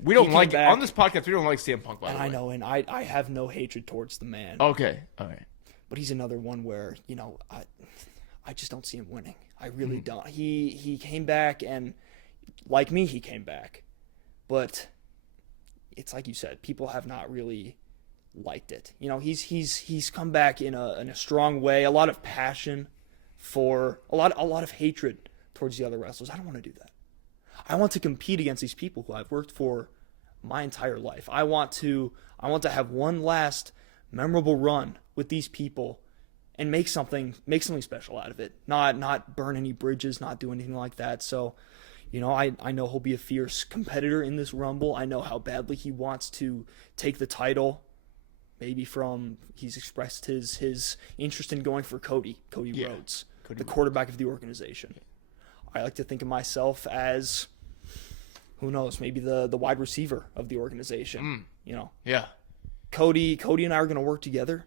don't came like back- on this podcast. We don't like CM Punk, by the way. I know, and I have no hatred towards the man. Okay, all right. But he's another one where, you know, I just don't see him winning. I really don't. He came back, and like me, he came back. But it's like you said, people have not really liked it. You know, he's come back in a strong way, a lot of passion for a lot of hatred towards the other wrestlers. I don't want to do that. I want to compete against these people who I've worked for my entire life. I want to have one last memorable run with these people and make something special out of it. Not burn any bridges, not do anything like that. So, you know, I know he'll be a fierce competitor in this Rumble. I know how badly he wants to take the title. Maybe he's expressed his interest in going for Cody Yeah. Rhodes, the quarterback of the organization. I like to think of myself as, who knows, maybe the wide receiver of the organization. You know, Yeah. Cody and I are going to work together,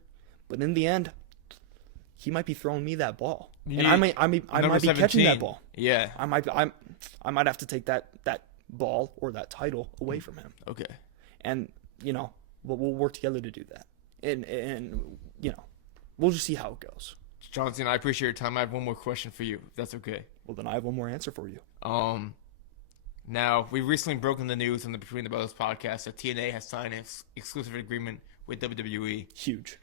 but in the end, he might be throwing me that ball, and I might be Number catching 17. that ball. Yeah. I might have to take that ball or that title away from him, Okay. and you know, we'll work together to do that, and you know, we'll just see how it goes. Johnson, I appreciate your time. I have one more question for you, if that's okay. Well, then I have one more answer for you. Now, we've recently broken the news on the Between the Bells podcast that TNA has signed an exclusive agreement with WWE. Huge.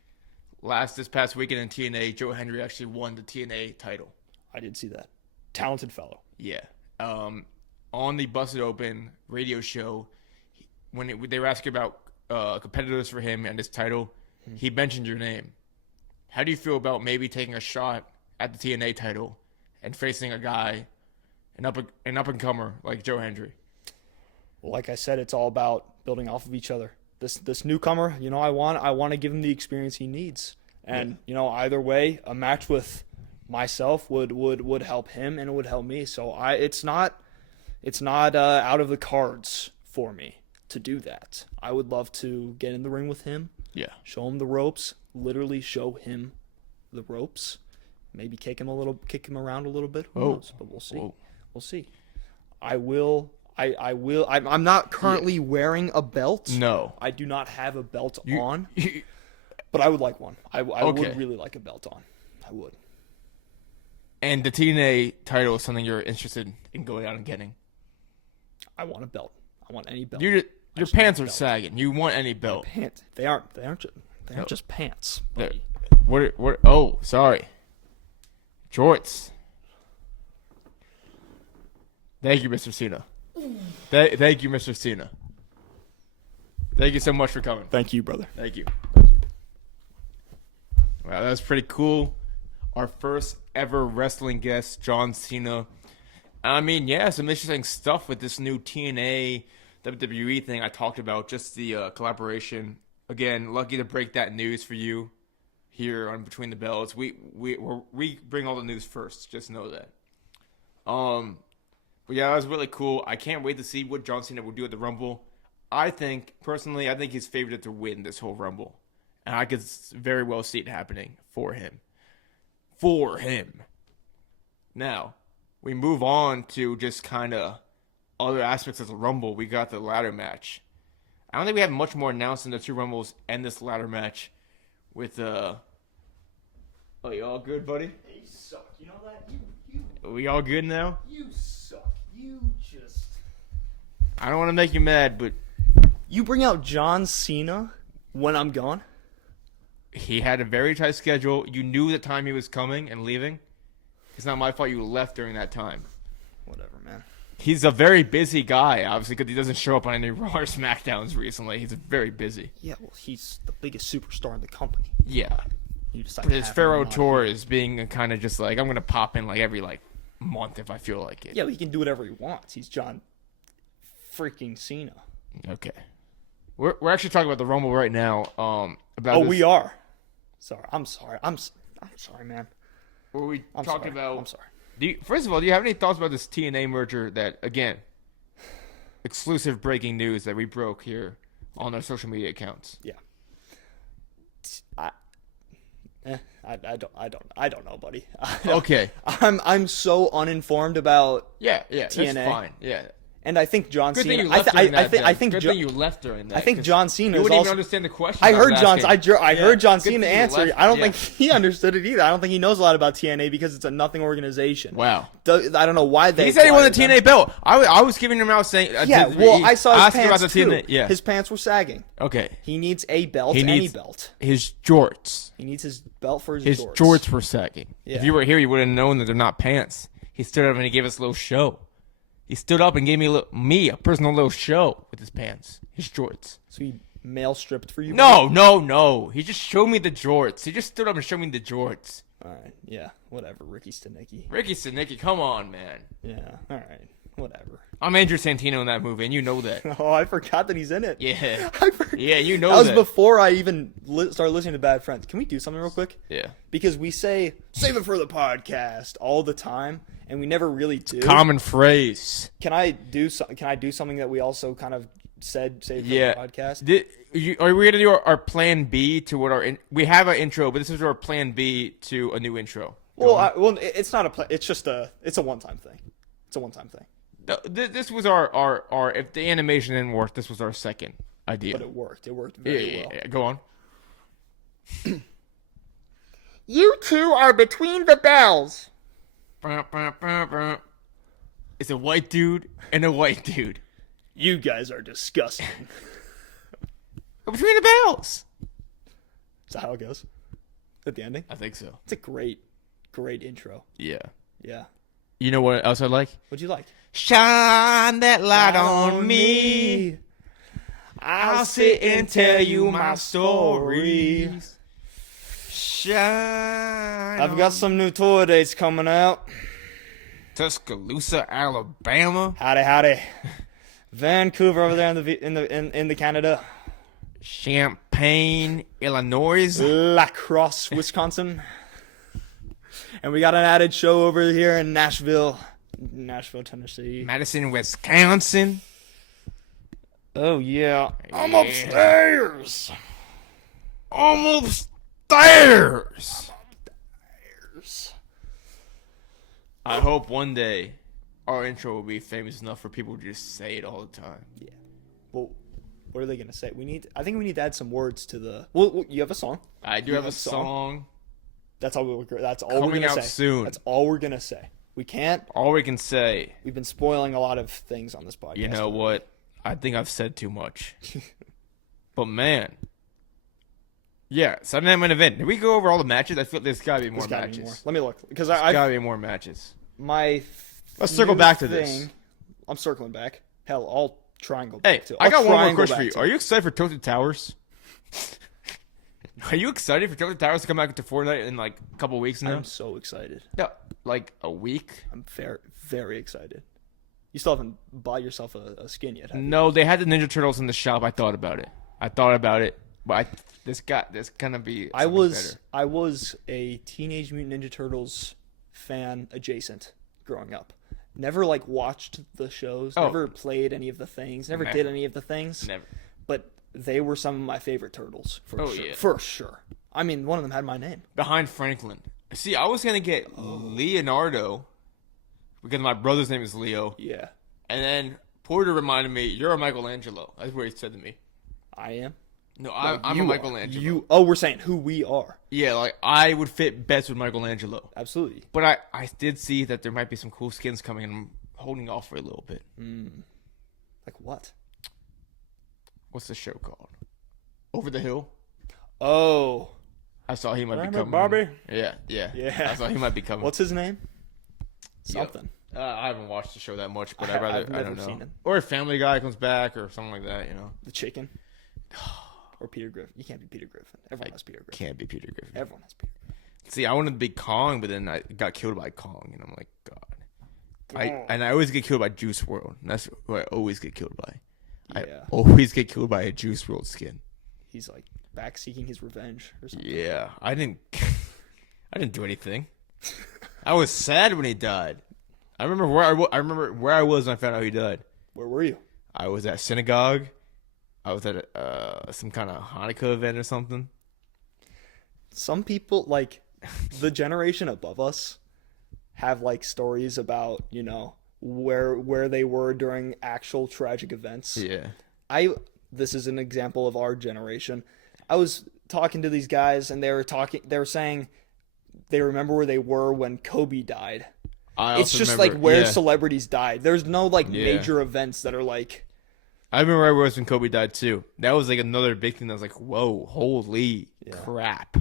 This past weekend in TNA, Joe Hendry actually won the TNA title. I did see that. Talented fellow. Yeah. On the Busted Open radio show, they were asking about competitors for him and his title, he mentioned your name. How do you feel about maybe taking a shot at the TNA title and facing a guy, an up-and-comer like Joe Hendry? Well, like I said, it's all about building off of each other. This newcomer, you know, I want to give him the experience he needs, and you know, either way, a match with myself would help him and it would help me. So it's not out of the cards for me to do that. I would love to get in the ring with him, show him the ropes, literally show him the ropes, maybe kick him around a little bit. Who knows? But we'll see. We'll see. I will. I'm not currently wearing a belt. No. I do not have a belt on, but I would like one. I would really like a belt on. I would. And the TNA title is something you're interested in going out and getting? I want a belt. I want any belt. Your pants are sagging. You want any belt? Pants. They aren't just pants, buddy. What? Oh, sorry. Jorts. Thank you, Mr. Cena. Thank you, Mr. Cena. Thank you so much for coming. Thank you, brother. Thank you. Wow, that was pretty cool. Our first ever wrestling guest, John Cena. I mean, yeah, some interesting stuff with this new TNA WWE thing I talked about, just the collaboration. Again, lucky to break that news for you here on Between the Bells. We bring all the news first, just know that. But yeah, that was really cool. I can't wait to see what John Cena will do at the Rumble. Personally, I think he's favored to win this whole Rumble. And I could very well see it happening for him. Now, we move on to just kind of other aspects of the Rumble. We got the ladder match. I don't think we have much more announced in the two Rumbles and this ladder match with, Oh, you all good, buddy? You suck. You know that? Are we all good now? You suck. You just... I don't want to make you mad, but... You bring out John Cena when I'm gone? He had a very tight schedule. You knew the time he was coming and leaving. It's not my fault you left during that time. Whatever, man. He's a very busy guy, obviously, because he doesn't show up on any Raw or SmackDowns recently. He's very busy. Yeah, well, he's the biggest superstar in the company. Yeah. You decide But to his have him Pharaoh on. tour is being kind of just like, I'm going to pop in like every month if I feel like it. Yeah, but he can do whatever he wants. He's John freaking Cena. Okay. We're actually talking about the Rumble right now. About We are. Sorry, I'm sorry, man. Were we I'm talking sorry. about? I'm sorry. First of all, do you have any thoughts about this TNA merger that, again, exclusive breaking news that we broke here on our social media accounts? Yeah. I don't know, buddy. Okay. I'm so uninformed about Yeah, that's TNA. fine. Yeah. And I think John Good Cena. thing you left during that. I think Good John. thing you left during that. I think 'cause John Cena You is wouldn't even also. understand the question. I heard was John's. asking. I heard John Good Cena thing you answer. left. I don't Yeah. think he understood it either. I don't think he knows a lot about TNA because it's a nothing organization. Wow. I don't know why they. He said he won the acquired TNA belt. I was giving him out saying. Yeah, well, I saw his asking pants about the too. TNA. Yeah. His pants were sagging. Okay. He needs a belt. He Any needs- belt. His jorts. He needs his belt for his His jorts. jorts were sagging. Yeah. If you were here, you would have known that they're not pants. He stood up and he gave us a little show. He stood up and gave me a personal little show with his pants, his jorts. So he male stripped for you. No. He just showed me the jorts. He just stood up and showed me the jorts. All right. Yeah. Whatever. Ricky Stenicki. Ricky Stenicki, come on, man. Yeah. All right. Whatever. I'm Andrew Santino in that movie, and you know that. Oh, I forgot that he's in it. Yeah. I forgot. Yeah, you know That was that. before I even started listening to Bad Friends. Can we do something real quick? Yeah. Because we say save it for the podcast all the time, and we never really do. Common phrase. Can I do something that we also kind of said save it for Yeah. the podcast? Are we gonna do our plan B to what we have an intro, but this is our plan B to a new intro. Well, it's not it's a one-time thing. It's a one-time thing. This was our if the animation didn't work, this was our second idea. But it worked. It worked very well. Yeah. Go on. You two are between the bells. It's a white dude and a white dude. You guys are disgusting. Between the bells. Is that how it goes? At the ending? I think so. It's a great intro. Yeah. Yeah. You know what else I like? What'd you like? Shine that light on me. I'll sit and tell you my stories. Shine. I've got some new tour dates coming out. Tuscaloosa, Alabama. Howdy. Vancouver over there in the Canada. Champaign, Illinois. La Crosse, Wisconsin. And we got an added show over here in Nashville, Tennessee. Madison, Wisconsin. Oh yeah. I'm Yeah. upstairs. Almost stairs. I hope one day our intro will be famous enough for people to just say it all the time. Yeah. Well, what are they gonna say? I think we need to add some words to the. Well, you have a song. I do have a song. That's all we're gonna Coming out say. soon. That's all we're gonna say. We can't. All we can say, We've been spoiling a lot of things on this podcast. you know what? I think I've said too much. But man. Yeah, Sunday Night Main Event. Did we go over all the matches? I feel there's gotta be more There's gotta matches. be more. Let me look because There's I gotta be more matches. my. Let's circle new back to this. thing- I'm circling back. Hell, I'll triangle Hey, back to. I got one more triangle question back for you. to Are it. you excited for Tilted Towers? Are you excited for Tilted Towers to come back to Fortnite in like a couple weeks now? I'm so excited. Yeah, like a week. I'm very, very excited. You still haven't bought yourself a skin yet, have you? No, they had the Ninja Turtles in the shop. I thought about it, but there's gonna be. I something was better. I was a Teenage Mutant Ninja Turtles fan adjacent growing up. Never like watched the shows, Oh. never played any of the things, never Never. did any of the things. Never. But they were some of my favorite turtles for Oh, sure. yeah. For sure. I mean, one of them had my name. Behind Franklin. See, I was gonna get Leonardo because my brother's name is Leo, Yeah, and then Porter reminded me, "You're a Michelangelo." That's what he said to me. I am. No, I'm a You are. Michelangelo. We're saying who we are. Yeah, like I would fit best with Michelangelo. Absolutely. But I did see that there might be some cool skins coming, and I'm holding off for a little bit. Like what? What's the show called? Over the Hill. Oh, I saw he might be Remember coming. Bobby? Yeah. Yeah. I saw he might be coming. what's his name? Something. I haven't watched the show that much, but I've I never don't know. seen it. Or if Family Guy comes back or something like that, you know. The chicken. Or Peter Griffin. You can't be Peter Griffin. Everyone has Peter Griffin. Can't be Peter Griffin. Everyone has Peter Griffin. See, I wanted to be Kong, but then I got killed by Kong, and I'm like, God. Oh. I always get killed by Juice WRLD. That's who I always get killed by. I Yeah. always get killed by a Juice WRLD skin. He's like back seeking his revenge or something. Yeah, I didn't do anything. I was sad when he died. I remember where I was when I found out he died. Where were you? I was at synagogue. I was at some kind of Hanukkah event or something. Some people, like the generation above us, have like stories about, you know, where they were during actual tragic events. Yeah. This is an example of our generation. I was talking to these guys and they were saying they remember where they were when Kobe died. It's just remember, like where yeah. celebrities died. There's no like Yeah. major events that are like, I remember where I was when Kobe died too. That was like another big thing that was like, whoa, holy crap.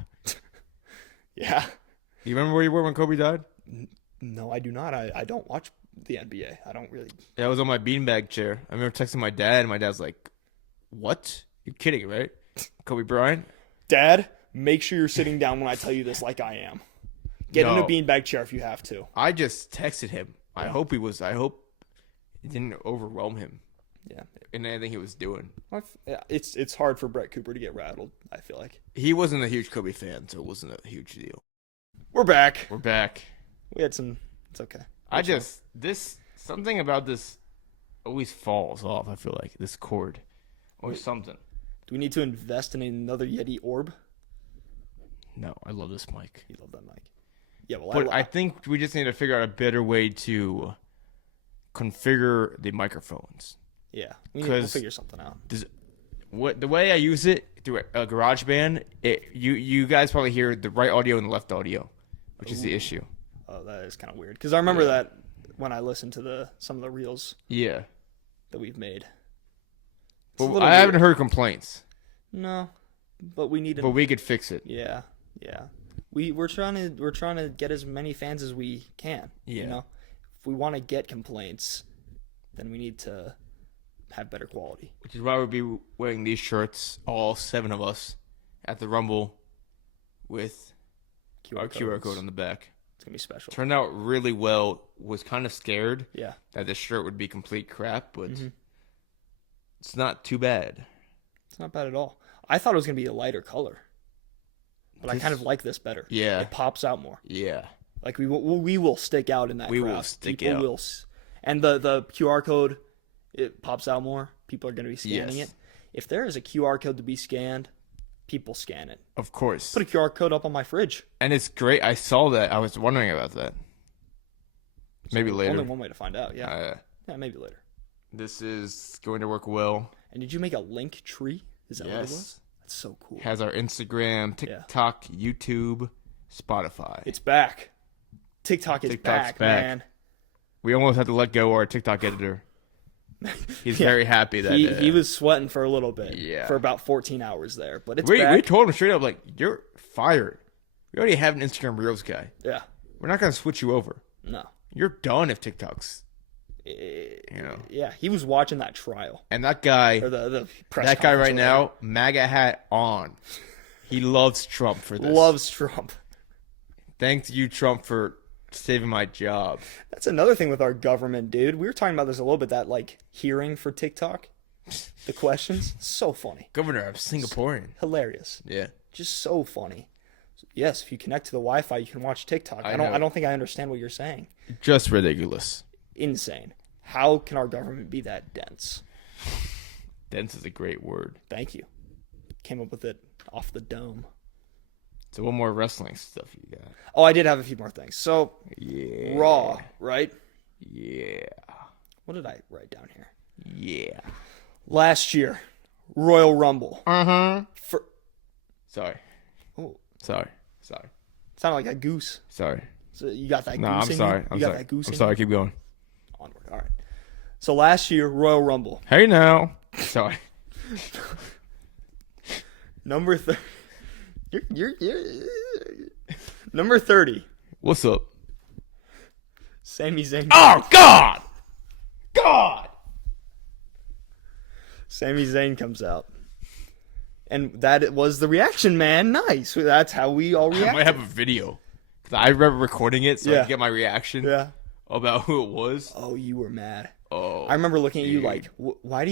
yeah. You remember where you were when Kobe died? No, I do not. I don't watch the NBA. I don't really. Yeah, I was on my beanbag chair. I remember texting my dad, and my dad's like, "What? You're kidding, right? Kobe Bryant?" Dad, make sure you're sitting down when I tell you this like I am. Get in a No. beanbag chair if you have to. I just texted him. I hope it didn't overwhelm him Yeah. in anything he was doing. Yeah, it's hard for Brett Cooper to get rattled, I feel like. He wasn't a huge Kobe fan, so it wasn't a huge deal. We're back. We're back. We had some. It's okay. Something about this always falls off. I feel like this cord or something. Do we need to invest in another Yeti orb? No, I love this mic. You love that mic. Yeah, well, But I think we just need to figure out a better way to configure the microphones. yeah, we'll figure something out. The way I use it through a GarageBand, you guys probably hear the right audio and the left audio, which is the issue. Oh, that is kind of weird because I remember that when I listened to some of the reels Yeah. that we've made. It's a But little I haven't weird. heard complaints. No, but we need. But we could fix it. Yeah. We're trying to get as many fans as we can. Yeah. You know, if we want to get complaints, then we need to have better quality. Which is why we'll be wearing these shirts, all 7 of us, at the Rumble with our QR codes. code on the back. It's gonna be special. Turned out really well. Was kind of scared Yeah. that this shirt would be complete crap, but it's not too bad. It's not bad at all. I thought it was gonna be a lighter color, but I kind of like this better. Yeah. It pops out more. Yeah. Like we will stick out in that We crowd. will stick People out. will and the QR code, it pops out more. People are going to be scanning Yes. it. If there is a QR code to be scanned, people scan it. Of course. Put a QR code up on my fridge. And it's great. I saw that. I was wondering about that. Maybe later. Only one way to find out. Yeah. Yeah, maybe later. This is going to work well. And did you make a link tree? Is that what it was? Yes. That's so cool. Has our Instagram, TikTok, YouTube, Spotify. It's back. TikTok is TikTok's back, back. man. We almost had to let go our TikTok editor. He's Yeah. very happy that He was sweating for a little bit. Yeah. For about 14 hours there. But it's we back. told him straight up, like, you're fired. We already have an Instagram Reels guy. Yeah. We're not going to switch you over. No. You're done if TikTok's, you know. Yeah, he was watching that trial. And that guy, Or the press that guy right conference or now, MAGA hat on. He loves Trump for whatever. this. Loves Trump. Thanks you, Trump, for saving my job. That's another thing with our government, dude. We were talking about this a little bit, that, like, hearing for TikTok. The questions. So funny. Governor, I'm Singaporean. Hilarious. Yeah. Just so funny. Yes, if you connect to the Wi-Fi, you can watch TikTok. I know. don't think I understand what you're saying. Just ridiculous. Insane. How can our government be that dense? Dense is a great word. Thank you. Came up with it off the dome. So what more wrestling stuff you got? Oh, I did have a few more things. So, Yeah. Raw, right? Yeah. What did I write down here? Yeah. Last year, Royal Rumble. Uh-huh. For, Sorry. oh, Sorry. sounded like a goose. Sorry. So you got that No, goose I'm in sorry. you? I'm You got sorry. that goose I'm in sorry. you? Keep going. Onward. All right. So last year, Royal Rumble. Hey now. Sorry. Number 30. You're Number 30. What's up? Sami Zayn. Oh God. God. Sami Zayn comes out. And that was the reaction, man. Nice. That's how we all I react. might have a video. 'Cause I remember recording it so I Yeah. could get my reaction Yeah. about who it was. Oh, you were mad. Oh. I remember looking at you dude. like, why are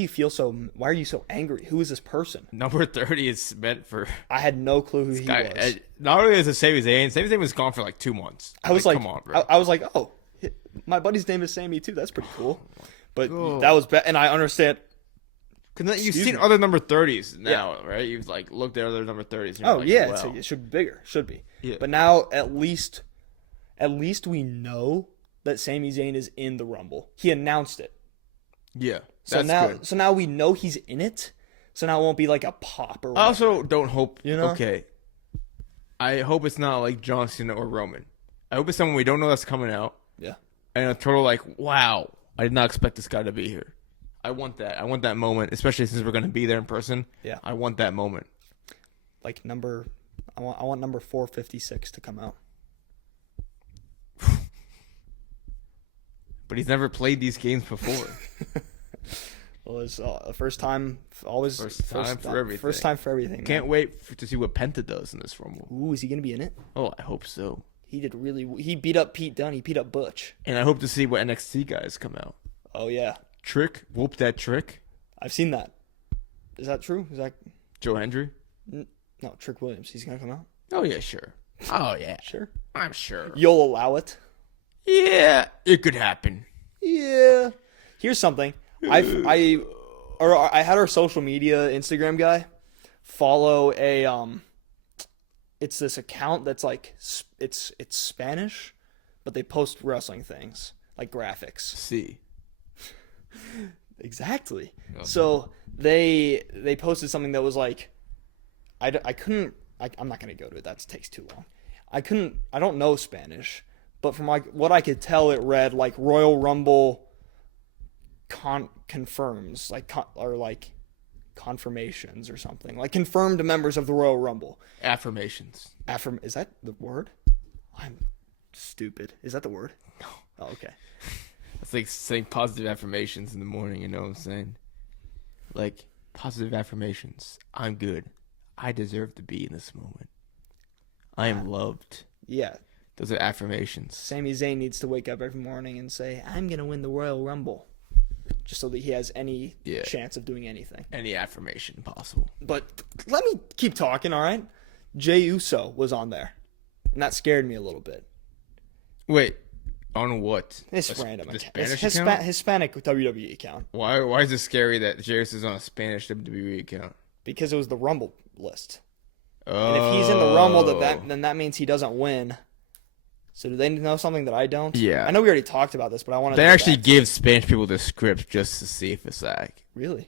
you so angry? Who is this person? Number 30 is meant for I had no clue who he guy. was. Not only is it Sami Zayn was gone for like 2 months. I was like, come on, bro. I was like, oh, my buddy's name is Sammy too. That's pretty cool. But God. that was and I understand. Because you've Excuse seen me. other number 30s now, right? You've like looked at other number 30s. And you're Oh like, yeah, wow. it should be bigger. Should be. Yeah. But now at least we know that Sami Zayn is in the Rumble. He announced it. Yeah, So that's good. now we know he's in it. So now it won't be like a pop or I whatever. also don't hope. You know? Okay. I hope it's not like John Cena or Roman. I hope it's someone we don't know that's coming out, Yeah. and a total like, wow, I did not expect this guy to be here. I want that. I want that moment, especially since we're going to be there in person. Yeah. I want that moment. Like I want number 456 to come out. But he's never played these games before. Well, it's first time, always First time for everything. First time for everything. man. Can't wait to see what Penta does in this Rumble. Ooh, is he gonna be in it? Oh, I hope so. He did really. He beat up Pete Dunne. He beat up Butch. And I hope to see what NXT guys come out. Oh yeah, Trick, whoop that trick. I've seen that. Is that true? Is that Joe Hendry. no? Trick Williams. He's gonna come out. Oh yeah, sure. Oh yeah, Sure. I'm sure. You'll allow it. Yeah, it could happen. Yeah. Here's something. I had our social media Instagram guy follow a it's this account that's like it's Spanish, but they post wrestling things like graphics. See. Exactly. Okay. So they posted something that was like I'm not going to go to it. That takes too long. I don't know Spanish, but from like what I could tell it read like Royal Rumble confirms or confirmations or something. Like confirmed members of the Royal Rumble. Affirmations. Is that the word? I'm stupid. Is that the word? No. Oh, okay. It's like saying positive affirmations in the morning, you know what I'm saying? Like, positive affirmations. I'm good. I deserve to be in this moment. I am loved. Yeah. Those are affirmations. Sami Zayn needs to wake up every morning and say, I'm going to win the Royal Rumble. Just so that he has any chance of doing anything. Any affirmation possible. But let me keep talking, all right? Jey Uso was on there. And that scared me a little bit. Wait, on what? It's random. The It's Spanish account? Hispanic WWE account. Why is it scary that Jey Uso is on a Spanish WWE account? Because it was the Rumble list. Oh. And if he's in the Rumble, then that means he doesn't win. So do they know something that I don't? Yeah. I know we already talked about this, but I want to. They actually give Spanish people the script just to see if it's like. Really?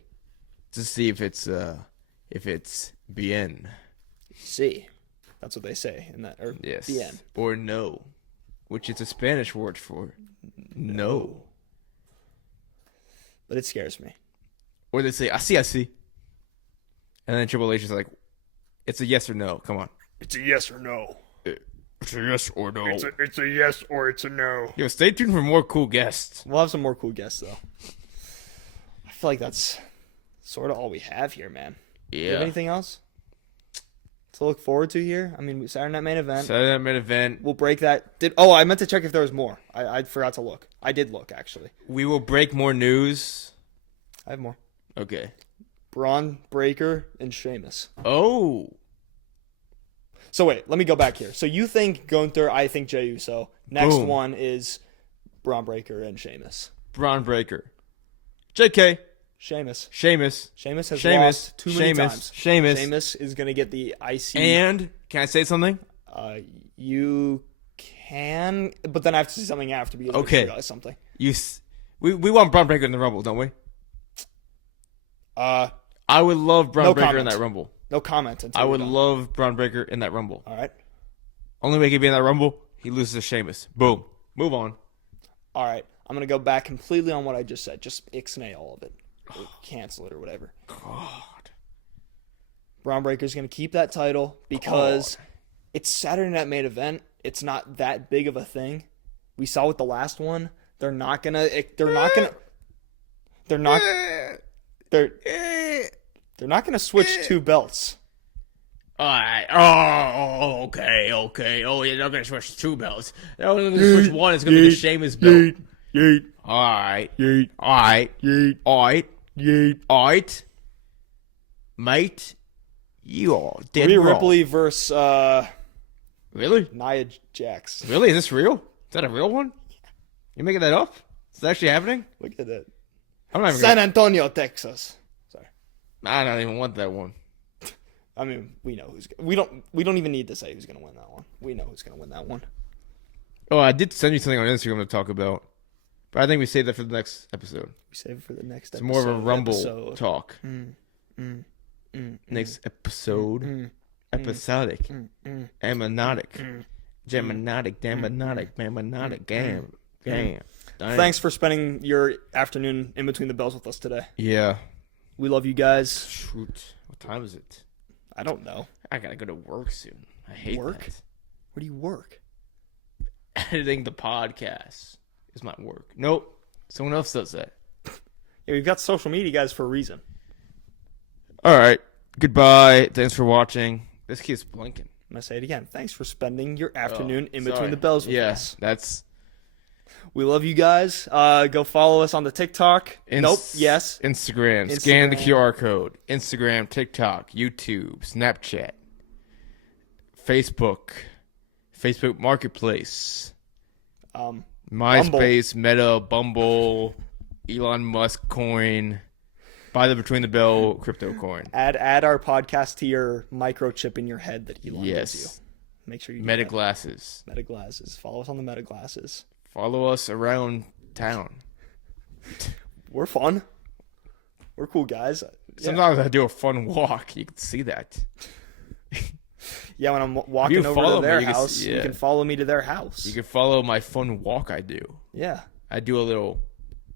To see if it's bien. See. That's what they say in that. Or Yes. bien. Or no. Which is a Spanish word for no. But it scares me. Or they say, I see. And then Triple H is like, it's a yes or no. Come on. It's a yes or no. It's a yes or no. It's a yes or it's a no. Yo, stay tuned for more cool guests. We'll have some more cool guests, though. I feel like that's sort of all we have here, man. Do you have Yeah. anything else to look forward to here? I mean, Saturday Night Main Event. Saturday Night Main Event. We'll break that. I meant to check if there was more. I forgot to look. I did look, actually. We will break more news. I have more. Okay. Braun Breaker and Sheamus. Oh. So wait, let me go back here. So you think Gunther, I think Jey Uso. Next Boom. one is Braun Breaker and Sheamus. Braun Breaker. JK. Sheamus. Sheamus. Sheamus has Sheamus. lost too many times. Sheamus. Sheamus is going to get the IC. And, can I say something? You can, but then I have to say something after because Okay. I realize something. We want Braun Breaker in the Rumble, don't we? I would love Braun No Breaker comment. in that Rumble. No comment until I we're would done. love Braun Breaker in that Rumble. All right. Only way he can be in that Rumble, he loses to Sheamus. Boom. Move on. All right. I'm going to go back completely on what I just said. Just ixnay all of it. Or cancel it or whatever. God. Braun Breaker's going to keep that title because it's Saturday Night Main Event. It's not that big of a thing. We saw with the last one. They're not going to switch two belts. Alright. Oh, okay. Oh, you're not going to switch two belts. They're only going to switch one. It's going to be the Sheamus belt. Alright. Alright. Mate, you are dead Rhea wrong. Ripley versus Really? Nia Jax. Really? Is this real? Is that a real one? You making that up? Is that actually happening? Look at that. I'm not even San Antonio, Texas. Sorry. I don't even want that one. I mean, we know who's. We don't even need to say who's going to win that one. We know who's going to win that one. Oh, I did send you something on Instagram to talk about. But I think we saved that for the next episode. We save it for the next It's episode. more of a Rumble talk. Next episode. Episodic. Ammonotic. Geminotic. Mammonotic. Gam. Damn. Thanks for spending your afternoon in between the bells with us today. Yeah. We love you guys. Shoot. What time is it? I don't know. I gotta go to work soon. I hate Work? that. Where do you work? Editing the podcast is my work. Nope. Someone else does that. Yeah, we've got social media guys for a reason. All right. Goodbye. Thanks for watching. This keeps blinking. I'm going to say it again. Thanks for spending your afternoon in between Sorry. the bells with Yeah, us. that's... We love you guys. Go follow us on the TikTok. Nope. Yes. Instagram. Scan the QR code. Instagram, TikTok, YouTube, Snapchat, Facebook Marketplace, MySpace, Meta, Bumble, Elon Musk coin, buy the Between the Bell crypto coin. Add our podcast to your microchip in your head that Elon gives you. Make sure you Meta glasses. Meta glasses. Follow us on the Meta glasses. Follow us around town. We're fun. We're cool guys. Sometimes I do a fun walk. You can see that. Yeah, when I'm walking over to their house, you can follow me to their house. You can follow my fun walk I do. Yeah. I do a little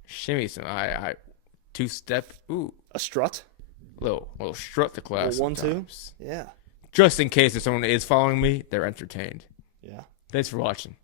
shimmy. So I two-step. Ooh. A strut. Little strut the class. 1-2. Yeah. Just in case if someone is following me, they're entertained. Yeah. Thanks for watching.